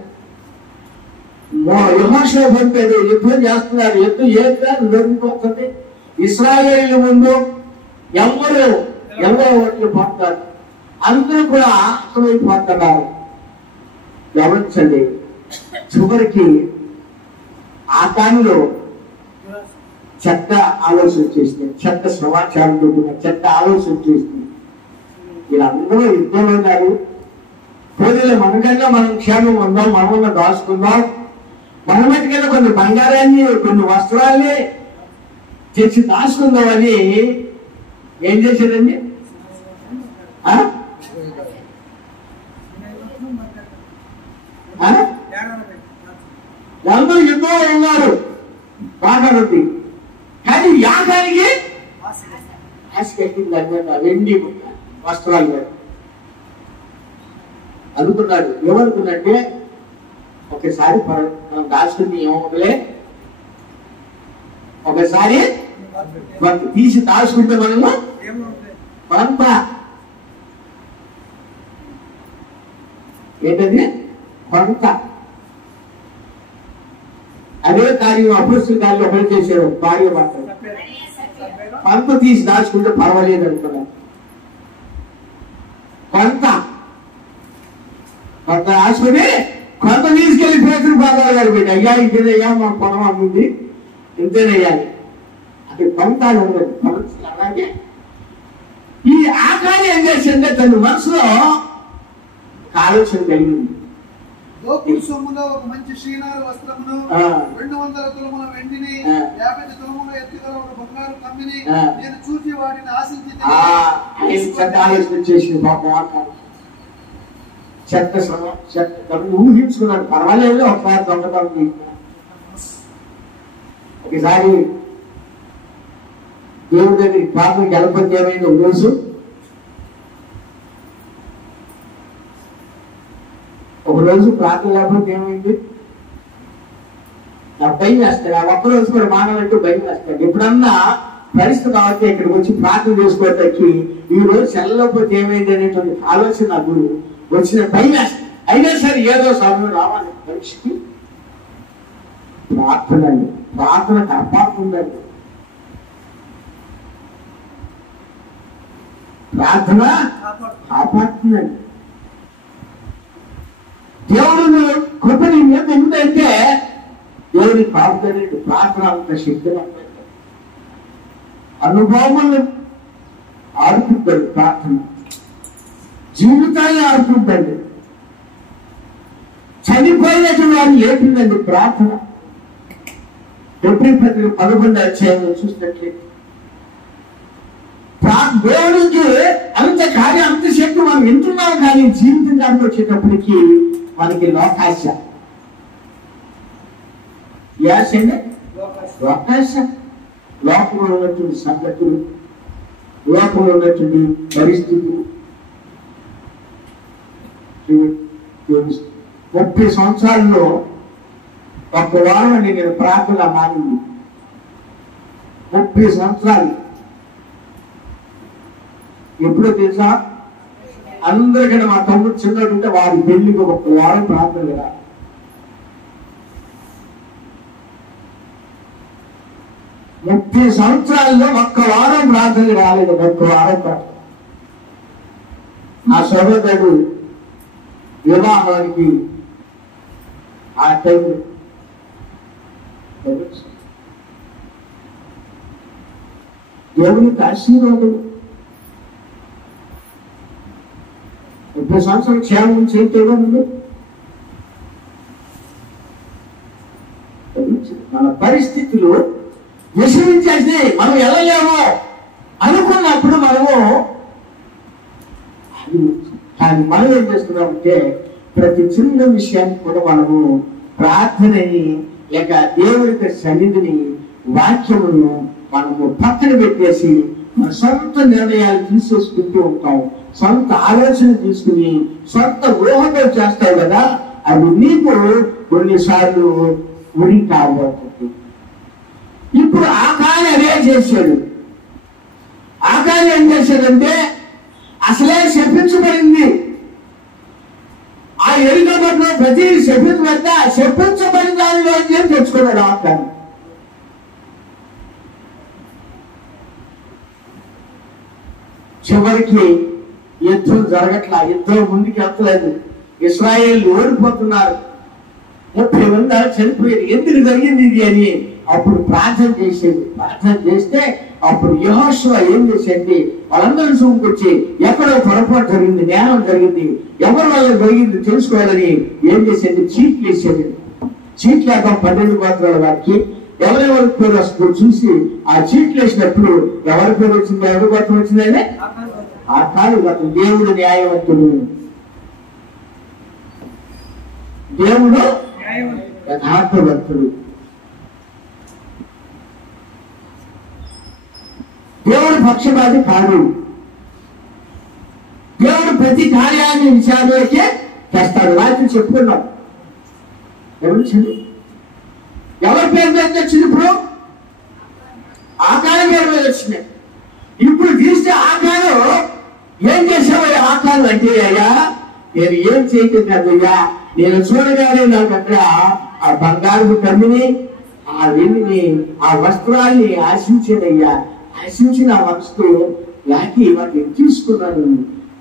యెహోషువ పంపాడు, యుద్ధం చేస్తున్నారు. యుద్ధం ఏం జరిగిపోతుంది. ఇశ్రాయేలు ముందు ఎవరు ఓట్లు పోతారు. అందరూ కూడా అర్థమైపోతున్నారు. గమనించండి, చివరికి ఆ కాలంలో చెత్త ఆలోచన చేస్తుంది. చెత్త సమాచారం చెత్త ఆలోచన చేస్తుంది. వీళ్ళందరూ యుద్ధంలో ఉన్నారు. పోలీలో మనకన్నా మనం క్షేమం ఉందాం, మనమన్నా దాచుకుందాం, మన మట్టుకన్నా కొన్ని బంగారాన్ని, కొన్ని వస్త్రాల్ని తెచ్చి దాచుకుందామని ఏం చేశారండి? అందరూ యుద్ధంలో ఉన్నారు. బాగానుంది. కానీ యాగానికి ఆశ కట్టింది అన్నమాట. వెండి వస్త్రాలు అనుకున్నాడు. ఏమనుకున్నట్టే ఒకసారి మనం దాచుకుని ఏమవుతుందిలే, ఒకసారి తీసి దాచుకుంటే మనము కొంత ఏంటది? కొంత. అదే కార్యం అపోస్తుల కార్యంలో ఒకరు చేశారు, భార్య భర్త. కొంత తీసి దాచుకుంటే పర్వాలేదు అనుకున్నాను. కొంత దాచుకుని కొంత తీసుకెళ్లి పేతురు బాబాయ్ గారు పెట్టి, అయ్యా ఇంతేనయ్యా మా పొలం అమ్మింది, ఇంతేనయ్యాలి. అది కొంత ఉండదు. అలాగే ఈ ఆకారం ఏం చేసిందంటే తన మనసులో ఆలోచన కలిగింది. సొమ్ములో ఒక మంచి శ్రీనార వస్త్రమును, 200 తులముల వెండిని, 50 తులముల ఎత్తుగల ఒక బంగారు కమ్మిని నేను చూసి వాటిని ఆశించి ఆలోచన చేసిన పాపం చెత్త ఊహించుకున్నాడు. పర్వాలేదు ఒకసారి దొంగతనం. ఒకసారి దేవుడి దగ్గరికి ప్రార్థన గెలపతి ఏమైందో తెలుసు. ఒకరోజు ప్రార్థన లేకపోతే ఏమైంది? నాకు భయం వేస్తాడు. ఆ ఒక్కరోజు కూడా మానాలంటూ భయం వేస్తాడు. ఎప్పుడన్నా పరిస్థితి కాబట్టి ఇక్కడికి వచ్చి ప్రార్థన చేసుకోవటానికి ఈ రోజు సెలవుపోతే ఏమైంది అనేటువంటి ఆలోచన నాకు వచ్చిన భయం వేస్తాడు. అయినా సరే ఏదో సమయం రావాలి మనిషికి. ప్రార్థన అండి, ప్రార్థన కాపాడుతుందండి. ప్రార్థన కాపాడుతుందండి. దేవుడు కృపని మీద ఏంటంటే దేవుడి ప్రార్థన ప్రార్థన అంత శక్తివంతం. అనుభవాలను ఆడుకుంటాడు ప్రార్థన, జీవితాన్ని ఆడుకుంటాడు. చనిపోయినటువంటి వారిని లేపిందండి ప్రార్థన. ఎప్పుడు 11 అధ్యాయంలో చూసినట్లయితే దేవుడికి అంత కార్యం, అంత శక్తి మనం వింటున్నాం. కానీ జీవితం దానికి వచ్చేటప్పటికి మనకి లోకాశ, లోకాశ, లోకంలో ఉన్నటువంటి సంగతులు, లోకంలో ఉన్నటువంటి పరిస్థితులు. 30 సంవత్సరాల్లో ఒక వారం అండి నేను ప్రార్థన మారింది. 30 సంవత్సరాలు. ఎప్పుడో తెలుసా? అందరికన్నా మా తమ్ముడు చిన్నట్టుంటే వారి పెళ్లికి ఒక వారం ప్రార్థన కదా. ముప్పై సంవత్సరాల్లో ఒక్క వారం ప్రార్థన రాలేదు. ఒక్క వారం ప్రార్థన. ఆ సహోదరుడు వివాహానికి ఆ టైం దేవునికి ఆశీర్వాదం. 30 సంవత్సరాలు క్షేమం చేయటం ఉంది. మన పరిస్థితులు విషమించేసి మనం వెళ్ళలేమో అనుకున్నప్పుడు మనము కానీ మనం ఏం చేస్తున్నామంటే ప్రతి చిన్న విషయాన్ని కూడా మనము ప్రార్థనని లేక దేవుడి సన్నిధిని వాక్యమును మనము పక్కన పెట్టేసి మన సొంత నిర్ణయాలు తీసేసుకుంటూ ఉంటాం. సొంత ఆలోచన తీసుకుని సొంత ఊహతో చేస్తావు కదా, అది నీకు కొన్నిసార్లు ఉరి కాబోతుంది. ఇప్పుడు ఆకాని అదే చేశాడు. ఆకాని ఏం చేశాడంటే అసలే శపించబడింది. ఆ ఎరుకబడిన ప్రతి శపించబడిన దానిలో ఏం తెచ్చుకున్నాడు ఆకాని. చివరికి యుద్ధం జరగట్లా, యుద్ధం ముందుకు వెళ్తలేదు. ఇశ్రాయేలు ఓడిపోతున్నారు. 30 మంది చనిపోయారు. ఎందుకు జరిగింది ఇది అని అప్పుడు ప్రార్థన చేసేది. ప్రార్థన చేస్తే అప్పుడు యెహోషువ ఏం చేసేది, వాళ్ళందరూ చూపుకొచ్చి ఎక్కడో పొరపాటు జరిగింది, నేరం జరిగింది, ఎవరి వల్ల జరిగింది తెలుసుకోవాలని ఏం చేసేది, చీట్లు వేసేది. చీట్లు వేద్దాం 12 గోత్రాల వారికి ఎవరెవరి పేరు వస్తుందో చూసి ఆ చీట్లు వేసినప్పుడు ఎవరి పేరు వచ్చింది, ఎవరి గోత్రం వచ్చిందని ఆ కాదు గోత్రం. దేవుడు న్యాయవంతుడు, దేవుడు యథార్థవంతుడు. దేవుడు పక్షపాతి కాదు. దేవుడు ప్రతి కార్యాన్ని విచారణకే చేస్తాడు. రాత్రి చెప్పుకున్నాం. ఎవరి పేరు మీద వచ్చింది? ఇప్పుడు ఆకారం పేరు మీద వచ్చినాయి. ఇప్పుడు తీస్తే ఆకారం ఏం చేసావు? ఆకారం అంటే అయ్యా నేను ఏం చేయటం కాదయ్యా, నేను చూడగానే నాకు అక్కడ ఆ బంగారు కమ్మిని, ఆ వెండిని, ఆ వస్త్రాన్ని ఆశించానయ్యా. ఆశించి నా మనసుతో లాకి వాటిని తీసుకున్నాను.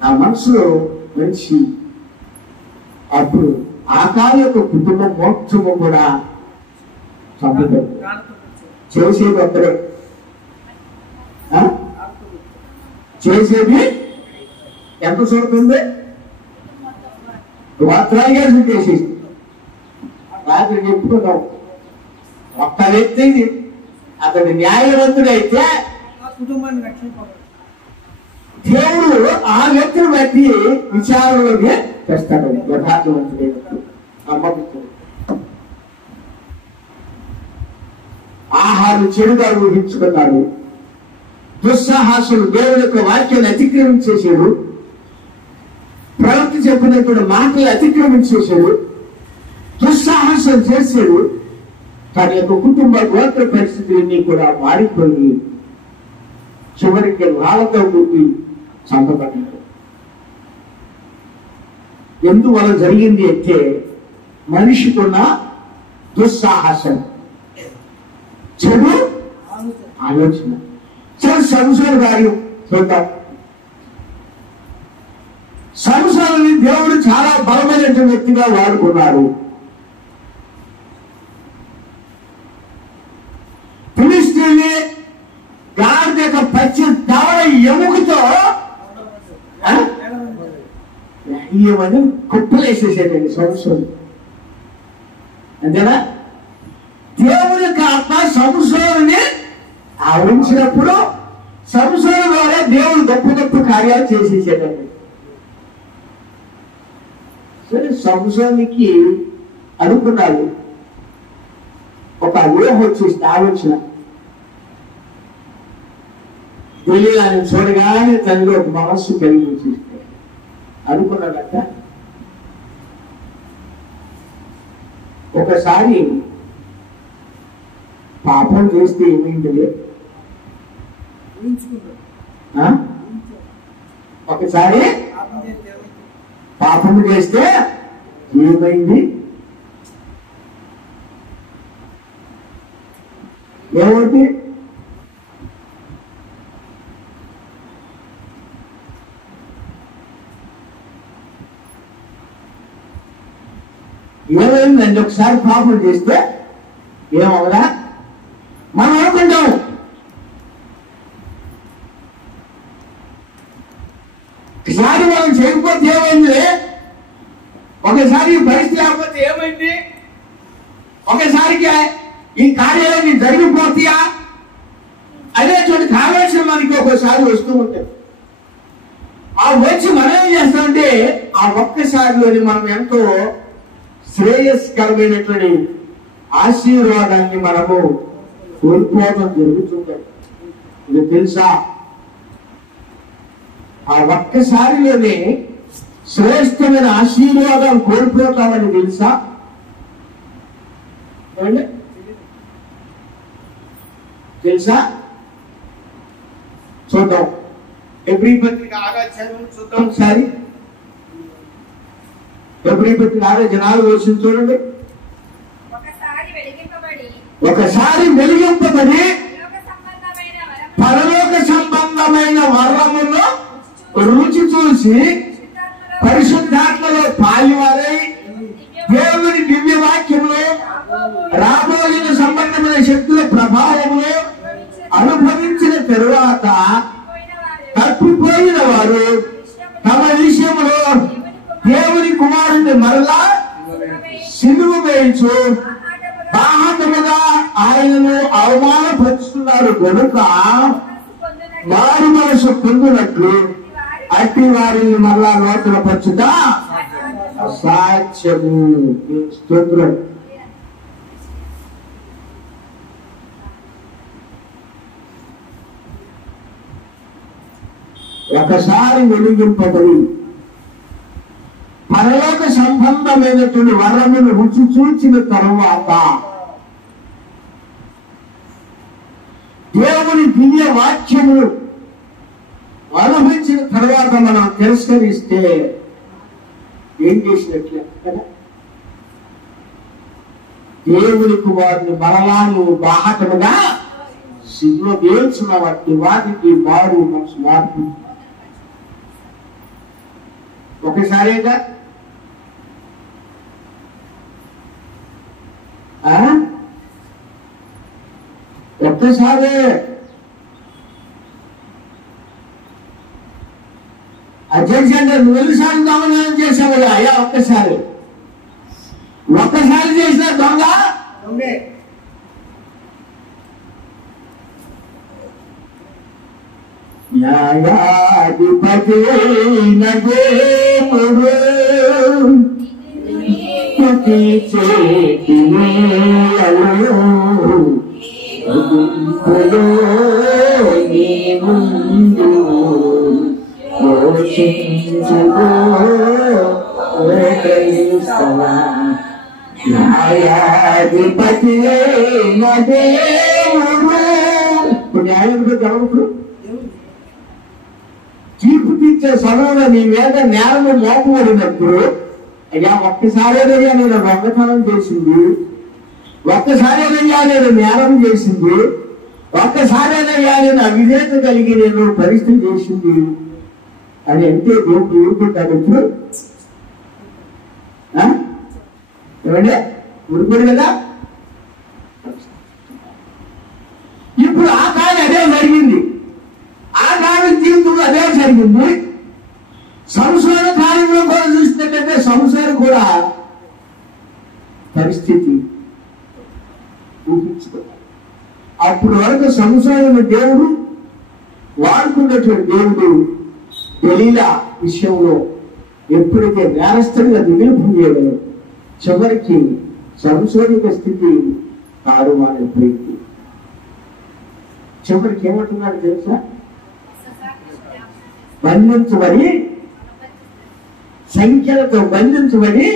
నా మనసులో మంచి అప్పుడు ఆకాల యొక్క కుటుంబం మోక్షము కూడా చంపుతారు. చేసేది ఒక్కడే, చేసేది ఎంత చూడుతుంది? గోత్రాలుగా చుట్టేసేసి రాత్రి చెప్పుకున్నాం. ఒక్క వ్యక్తి అతడు న్యాయవంతుడైతే దేవుడు ఆ వ్యక్తిని బట్టి విచారణలోనే తెస్తాడు. యథార్థవంతుడే నమ్మకం. ఆహారం చెడుగా ఊహించుకున్నాడు. దుస్సాహసులు దేవుని యొక్క వాక్యాన్ని అతిక్రమించేశాడు. ప్రవక్త చెప్పినటువంటి మాటలు అతిక్రమించేశాడు. దుస్సాహసం చేశాడు. తన యొక్క కుటుంబ గోత్ర పరిస్థితులన్నీ కూడా మారిపోయి చివరికి రాళ్ళతో కూడి చంపబడ్డాడు. ఎందువల్ల జరిగింది అంటే మనిషికున్న దుస్సాహసం, చెడు ఆలోచన. చెడు సంసార కార్యం చూద్దాం. సంసారాన్ని దేవుడు చాలా బలమైనటువంటి వ్యక్తిగా వాడుకున్నారు. ఫిలిష్తీయుల్ని గాడిద యొక్క పచ్చి దవడ ఎముకతో ఏమని కుప్పలేసేసాడండి సంవత్సరం. అంతేనా? దేవుని యొక్క ఆత్మ సంవత్సరాన్ని ఆవరించినప్పుడు సంవత్సరం ద్వారా దేవుడు గొప్ప గొప్ప కార్యాలు చేసేసాడండి. సరే, సంవత్సరానికి అనుకున్నాడు. ఒక ఊహ వచ్చేసి ఆలోచన. తెలియని చూడగానే తనలో ఒక మనస్సు కలిగి వచ్చేస్తే అనుకున్నాడట, ఒకసారి పాపం చేస్తే ఏమైందిలే, ఒకసారి పాపం చేస్తే ఏమైంది, ఏమిటి ఏమైందండి? ఒకసారి పాపం చేస్తే ఏమవదా మనం అనుకుంటాం. ఒకసారి మనం చేయకపోతే ఏమైంది, ఒకసారి పరిస్థితి లేకపోతే ఏమైంది, ఒకసారికి ఈ కార్యాలన్నీ జరిగిపోతాయా అనేటువంటి ఆలోచన మనకి ఒకసారి వస్తూ ఉంటాయి. ఆ వచ్చి మనం ఏం చేస్తామంటే ఆ ఒక్కసారిలోని మనం ఎంతో శ్రేయస్కరమైనటువంటి ఆశీర్వాదాన్ని మనము కోల్పోవడం జరుగుతుంది. ఇది తెలుసా? ఆ ఒక్కసారిలోనే శ్రేష్టమైన ఆశీర్వాదం కోల్పోతామని తెలుసా? తెలుసా? చూద్దాం. ఎబ్రీ పత్రిక 6వ అధ్యాయం చూద్దాం ఒకసారి. ఎబ్రీ పత్రిక 6వ అధ్యాయం 4వ వచనం చూడండి. ఒకసారి వెలిగింపబడి పరలోక సంబంధమైన వరమును రుచి చూసి పరిశుద్ధాత్మలో పాలివారై దేవుని దివ్య వాక్యంలో రాబోయిన సంబంధమైన శక్తుల ప్రభావంలో అనుభవించిన తరువాత తప్పిపోయిన వారు తమ విషయంలో దేవుని కుమారుని మరలా సిలువ వేయించు బాహముగా ఆయనను అవమానపరుస్తున్నారు కనుక వారి మనసు పొందినట్లు అట్టి వారిని మరలా నూతన పరచుట అసాధ్యము. స్తోత్రం. ఒకసారి వెలిగింపబడి పరలోక సంబంధమైనటువంటి వరమును రుచి చూచిన తరువాత దేవుని దివ్య వాక్యములు అనుభవించిన తర్వాత మనం తిరస్కరిస్తే ఏం చేసినట్లే కదా. దేవుని కుమారుని మరలా నువ్వు బాహటముగా సిగ్గులో వేల్చిన వాటి వాటికి మారు మనసు మార్పు. ఒకసారేగా ఒక్కసారే అధ్యక్ష అంటే 2 సార్లు దొంగతనం చేసావు అయ్యా. ఒక్కసారి చేసిన దొంగే. న్యాయాధిపతి నదేముడు న్యాయాధిపతి నదేముడు. ఇప్పుడు న్యాయాధిపతి ఎవరు? తీర్పు తీర్చే సమయంలో నీ మీద నేరము మోపబడినప్పుడు అయ్యా ఒక్కసారేనయ్యా నేను దొంగతనం చేసింది, ఒక్కసారేనయ్యా నేను నేరం చేసింది, ఒక్కసారేనయ్యా నేను అవిధేయత కలిగి నేను పరిస్థితి చేసింది అని అంటే దేవుడు ఊరుకుంటాడు. ఇప్పుడు ఏమంటే ఊరుకోడు కదా. ఇప్పుడు ఆ కాలం అదే జరిగింది, ఆ కాలం జీవితంలో అదే జరిగింది. సంసార కార్యంలో కూడా చూసినట్లయితే సంసారం కూడా పరిస్థితి ఊహించుకోవాలి. అప్పుడు వరకు సంసారం దేవుడు వాడుకున్నటువంటి దేవుడు దెలీలా విషయంలో ఎప్పుడైతే నేరస్తుడిగా మిగిలిపోయాడో చివరికి సంశోధిక స్థితి తారుమారైపోయింది. చివరికి ఏమంటున్నాడు తెలుసా? బంధించబడి సంఖ్యలతో బంధించబడి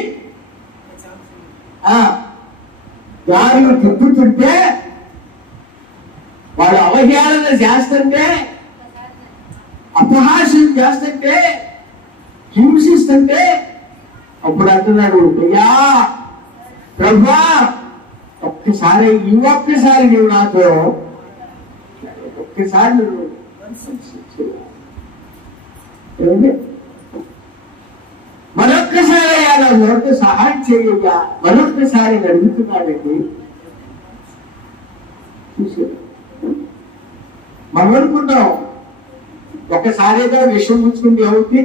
దారిని తిప్పుతుంటే వాళ్ళు అవహేళన చేస్తుంటే, అపహాస్యం చేస్తుంటే, హింసిస్తుంటే అప్పుడు అంటున్నాడు, అయ్యా ప్రభా ఒక్కసారి నువ్వు నాతో ఒక్కసారి నువ్వు మరొక్కసారి అలా నోటి సహాయం చేయగా మరొక్కసారి అడుగుతున్నాడండి. చూసారు మనం అనుకుంటాం ఒక్కసారిగా విషయం పుచ్చుకుంటే ఏమవుతుంది?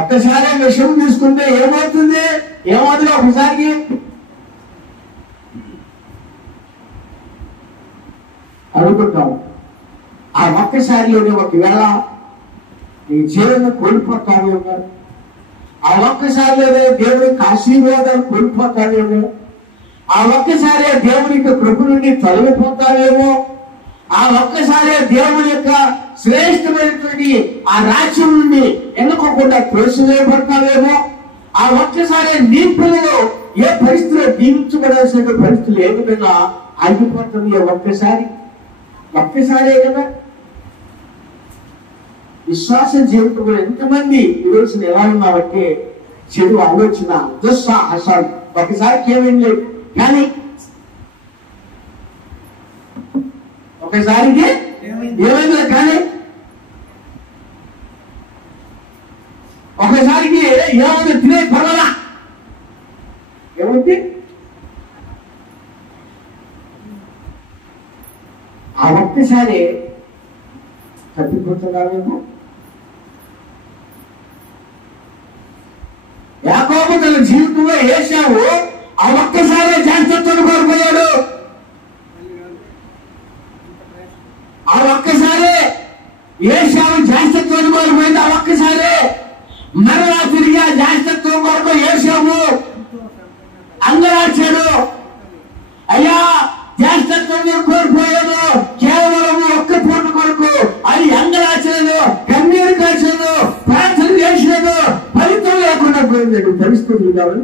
ఒక్కసారి విషయం తీసుకుంటే ఏమవుతుంది? ఏమవుతుంది? ఒకసారికి అనుకుంటాం. ఆ ఒక్కసారిలోనే ఒకవేళ నీ జీవనం కోల్పోతావేమో, ఆ ఒక్కసారిలోనే దేవునికి ఆశీర్వాదాలు కోల్పోతావేమో, ఆ ఒక్కసారి దేవునికి కృప నుండి తొలగిపోతావేమో, ఆ ఒక్కసారి దేవుని యొక్క శ్రేష్టమైనటువంటి ఆ రాజ్యం నుండి ఎన్నుకోకుండా త్రోసివేయబడతావేమో, ఆ ఒక్కసారి నీ పిల్లలు ఏ పరిస్థితిలో దీవించబడాల్సిన పరిస్థితులు ఏ విధంగా ఆగిపోతుంది. ఒక్కసారే కదా. విశ్వాస జీవితంలో ఎంతమంది ఈరోజు ఎలా ఉన్నామంటే చెడు ఆలోచన, దుస్సాహసాలు, ఒకసారికి ఏమేం లేదు కానీ ఒకసారికి ఏమైంది కానీ ఒకసారికి ఏమైనా తినే పర్వాలా ఏమైంది? ఆ ఒక్కసారి తప్పిపోతున్నావేమో. యాకోబు తన జీవితంలో ఏశావు ఆ ఒక్కసారే జాగ్రత్తను కోల్పోయాడు. ఆ ఒక్కసారే ఏశావు జాగ్రత్తను కోల్పోయింది. ఆ ఒక్కసారే మరలా తిరిగి ఆ జాగ్రత్తం కొరకు ఏశావు అంగరాచాడు. అయ్యా జాగ్రత్తను కోల్పోయాను కేవలం ఒక్క పూట కొరకు అది అంగరాచనను, కన్నీరు కాచను, ప్రార్థన చేసినను, ఫలితం లేకుండా పోయిందండి. పరిస్థితులు కావాలి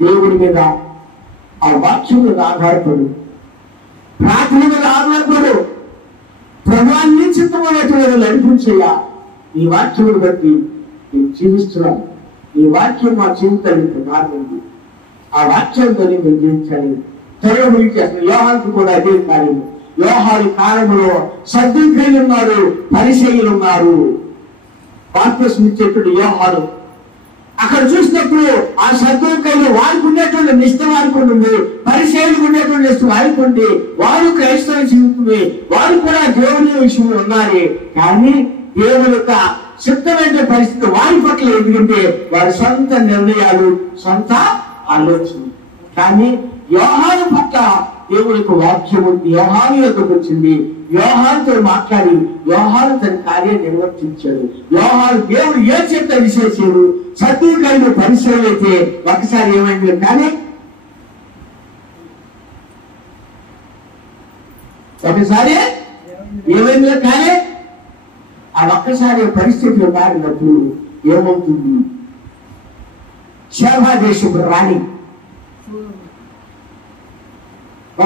దేవుడి మీద, ఆ వాక్యం మీద ఆధారపడు, ప్రార్థన మీద ఆధారపడు. ప్రభాన్ని చిత్తమైనటువంటి నడిపించయ్యా, నీ వాక్యమును బట్టి నేను జీవిస్తున్నాను. నీ వాక్యం మా జీవితానికి మారింది. ఆ వాక్యంతో మేము జీవించాలి. త్వరగా చేస్తాను. యోహానికి కూడా అదే కార్యం. యోహాను కాలంలో సద్దుకైలు ఉన్నారు, పరిసయ్యులు ఉన్నారు. బాప్తిస్మం ఇచ్చేటువంటి యోహాను అక్కడ చూసినప్పుడు ఆ సద్దుకైలు వారికి ఉండేటువంటి నిష్ఠ వారికి ఉంది, పరిసయ్యులకు ఉండేటువంటి నిష్ఠ వారికి ఉంది. వారు క్రైస్తవ జీవితమే, వారు కూడా దేవుని విషయంలో ఉన్నారు. కానీ దేవుని యొక్క సిద్ధమైన పరిస్థితి వారి పట్ల ఎందుకంటే వారి సొంత నిర్ణయాలు, సొంత ఆలోచన. కానీ యోహాను పట్ల దేవునికి వాక్యము యోహాను యొక్కకు వచ్చింది. యోహానుతో మాట్లాడి యోహాను తన కార్యం నిర్వర్తించాడు. యోహాను దేవుడు ఏ చెప్తే విశేషాడు. సద్దుకైలు పరిశీలన అయితే ఒకసారి ఏమైంది కానీ ఒకసారి ఏమైందో కానీ ఆ ఒక్కసారి పరిస్థితులు మారినప్పుడు ఏమవుతుంది? శేబా దేశపు రాణి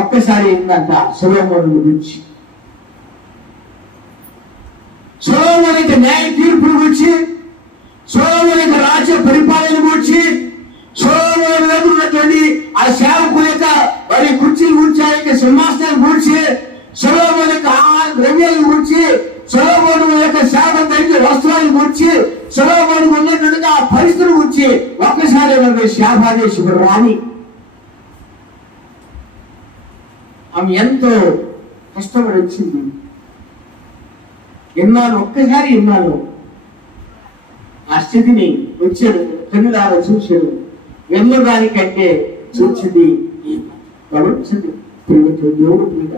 ఒక్కసారి ఏంటంట సొలొమోను గురించి, సొలొమోనుకి న్యాయ తీర్పుల గురించి, సొలొమోనుకి రాజ్య పరిపాలన గురించి, సొలొమోను ఉన్నటువంటి ఆ సేవకుల యొక్క వారి కుర్చీల గురించి, ఆ యొక్క సింహాసనాల గురించి, సొలొమోను యొక్క ఆహార ద్రవ్యాల గురించి, సొలొమోను యొక్క సేవ తగ్గి వస్త్రాల గురించి, సొలొమోను ఉన్నటువంటి ఆ పరిస్థితుల గురించి ఒక్కసారి శేబా దేశపు రాణి ఆమె ఎంతో కష్టపడి వచ్చింది. ఎన్నాళ్ళు ఒక్కసారి ఎన్నాళ్ళు ఆ స్థితిని వచ్చాడు, కన్నులారా చూశాడు. వెళ్ళడానికంటే చూసింది వచ్చింది దేవుడు మీద.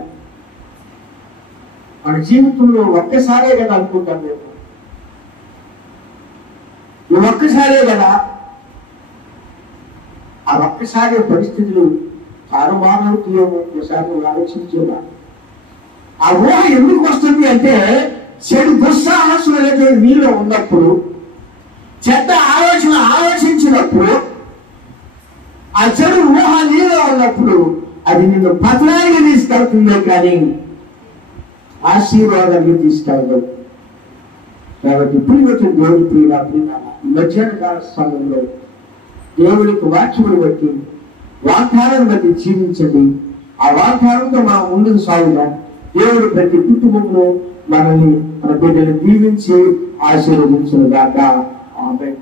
మన జీవితంలో ఒక్కసారే కదా అనుకుంటాం మేము, నువ్వు ఒక్కసారే కదా. ఆ ఒక్కసారి పరిస్థితులు తారుమారుతున్నాము. ఒకసారి ఆలోచించేవా? ఆ ఊహ ఎందుకు వస్తుంది అంటే చెడు దుస్సాహసం అనేటువంటి నీలో ఉన్నప్పుడు, చెడ్డ ఆలోచన ఆలోచించినప్పుడు, ఆ చెడు ఊహ నీలో ఉన్నప్పుడు అది నిన్ను పతనానికి తీసుకెళ్తుందో కానీ ఆశీర్వాదాన్ని తీసుకెళ్తావు. కాబట్టి ఇప్పుడు దేవుడి ప్రియుల మధ్యాహ్న కాల సమయంలో దేవుడికి వాక్యమును బట్టి, వాగ్దానాన్ని బట్టి జీవించండి. ఆ వాగ్దానంతో మనం ముందుకు సాగుదాం. దేవుడు ప్రతి కుటుంబంలో మనల్ని, మన బిడ్డలు దీవించి ఆశీర్వదించును గాక. ఆమేన్.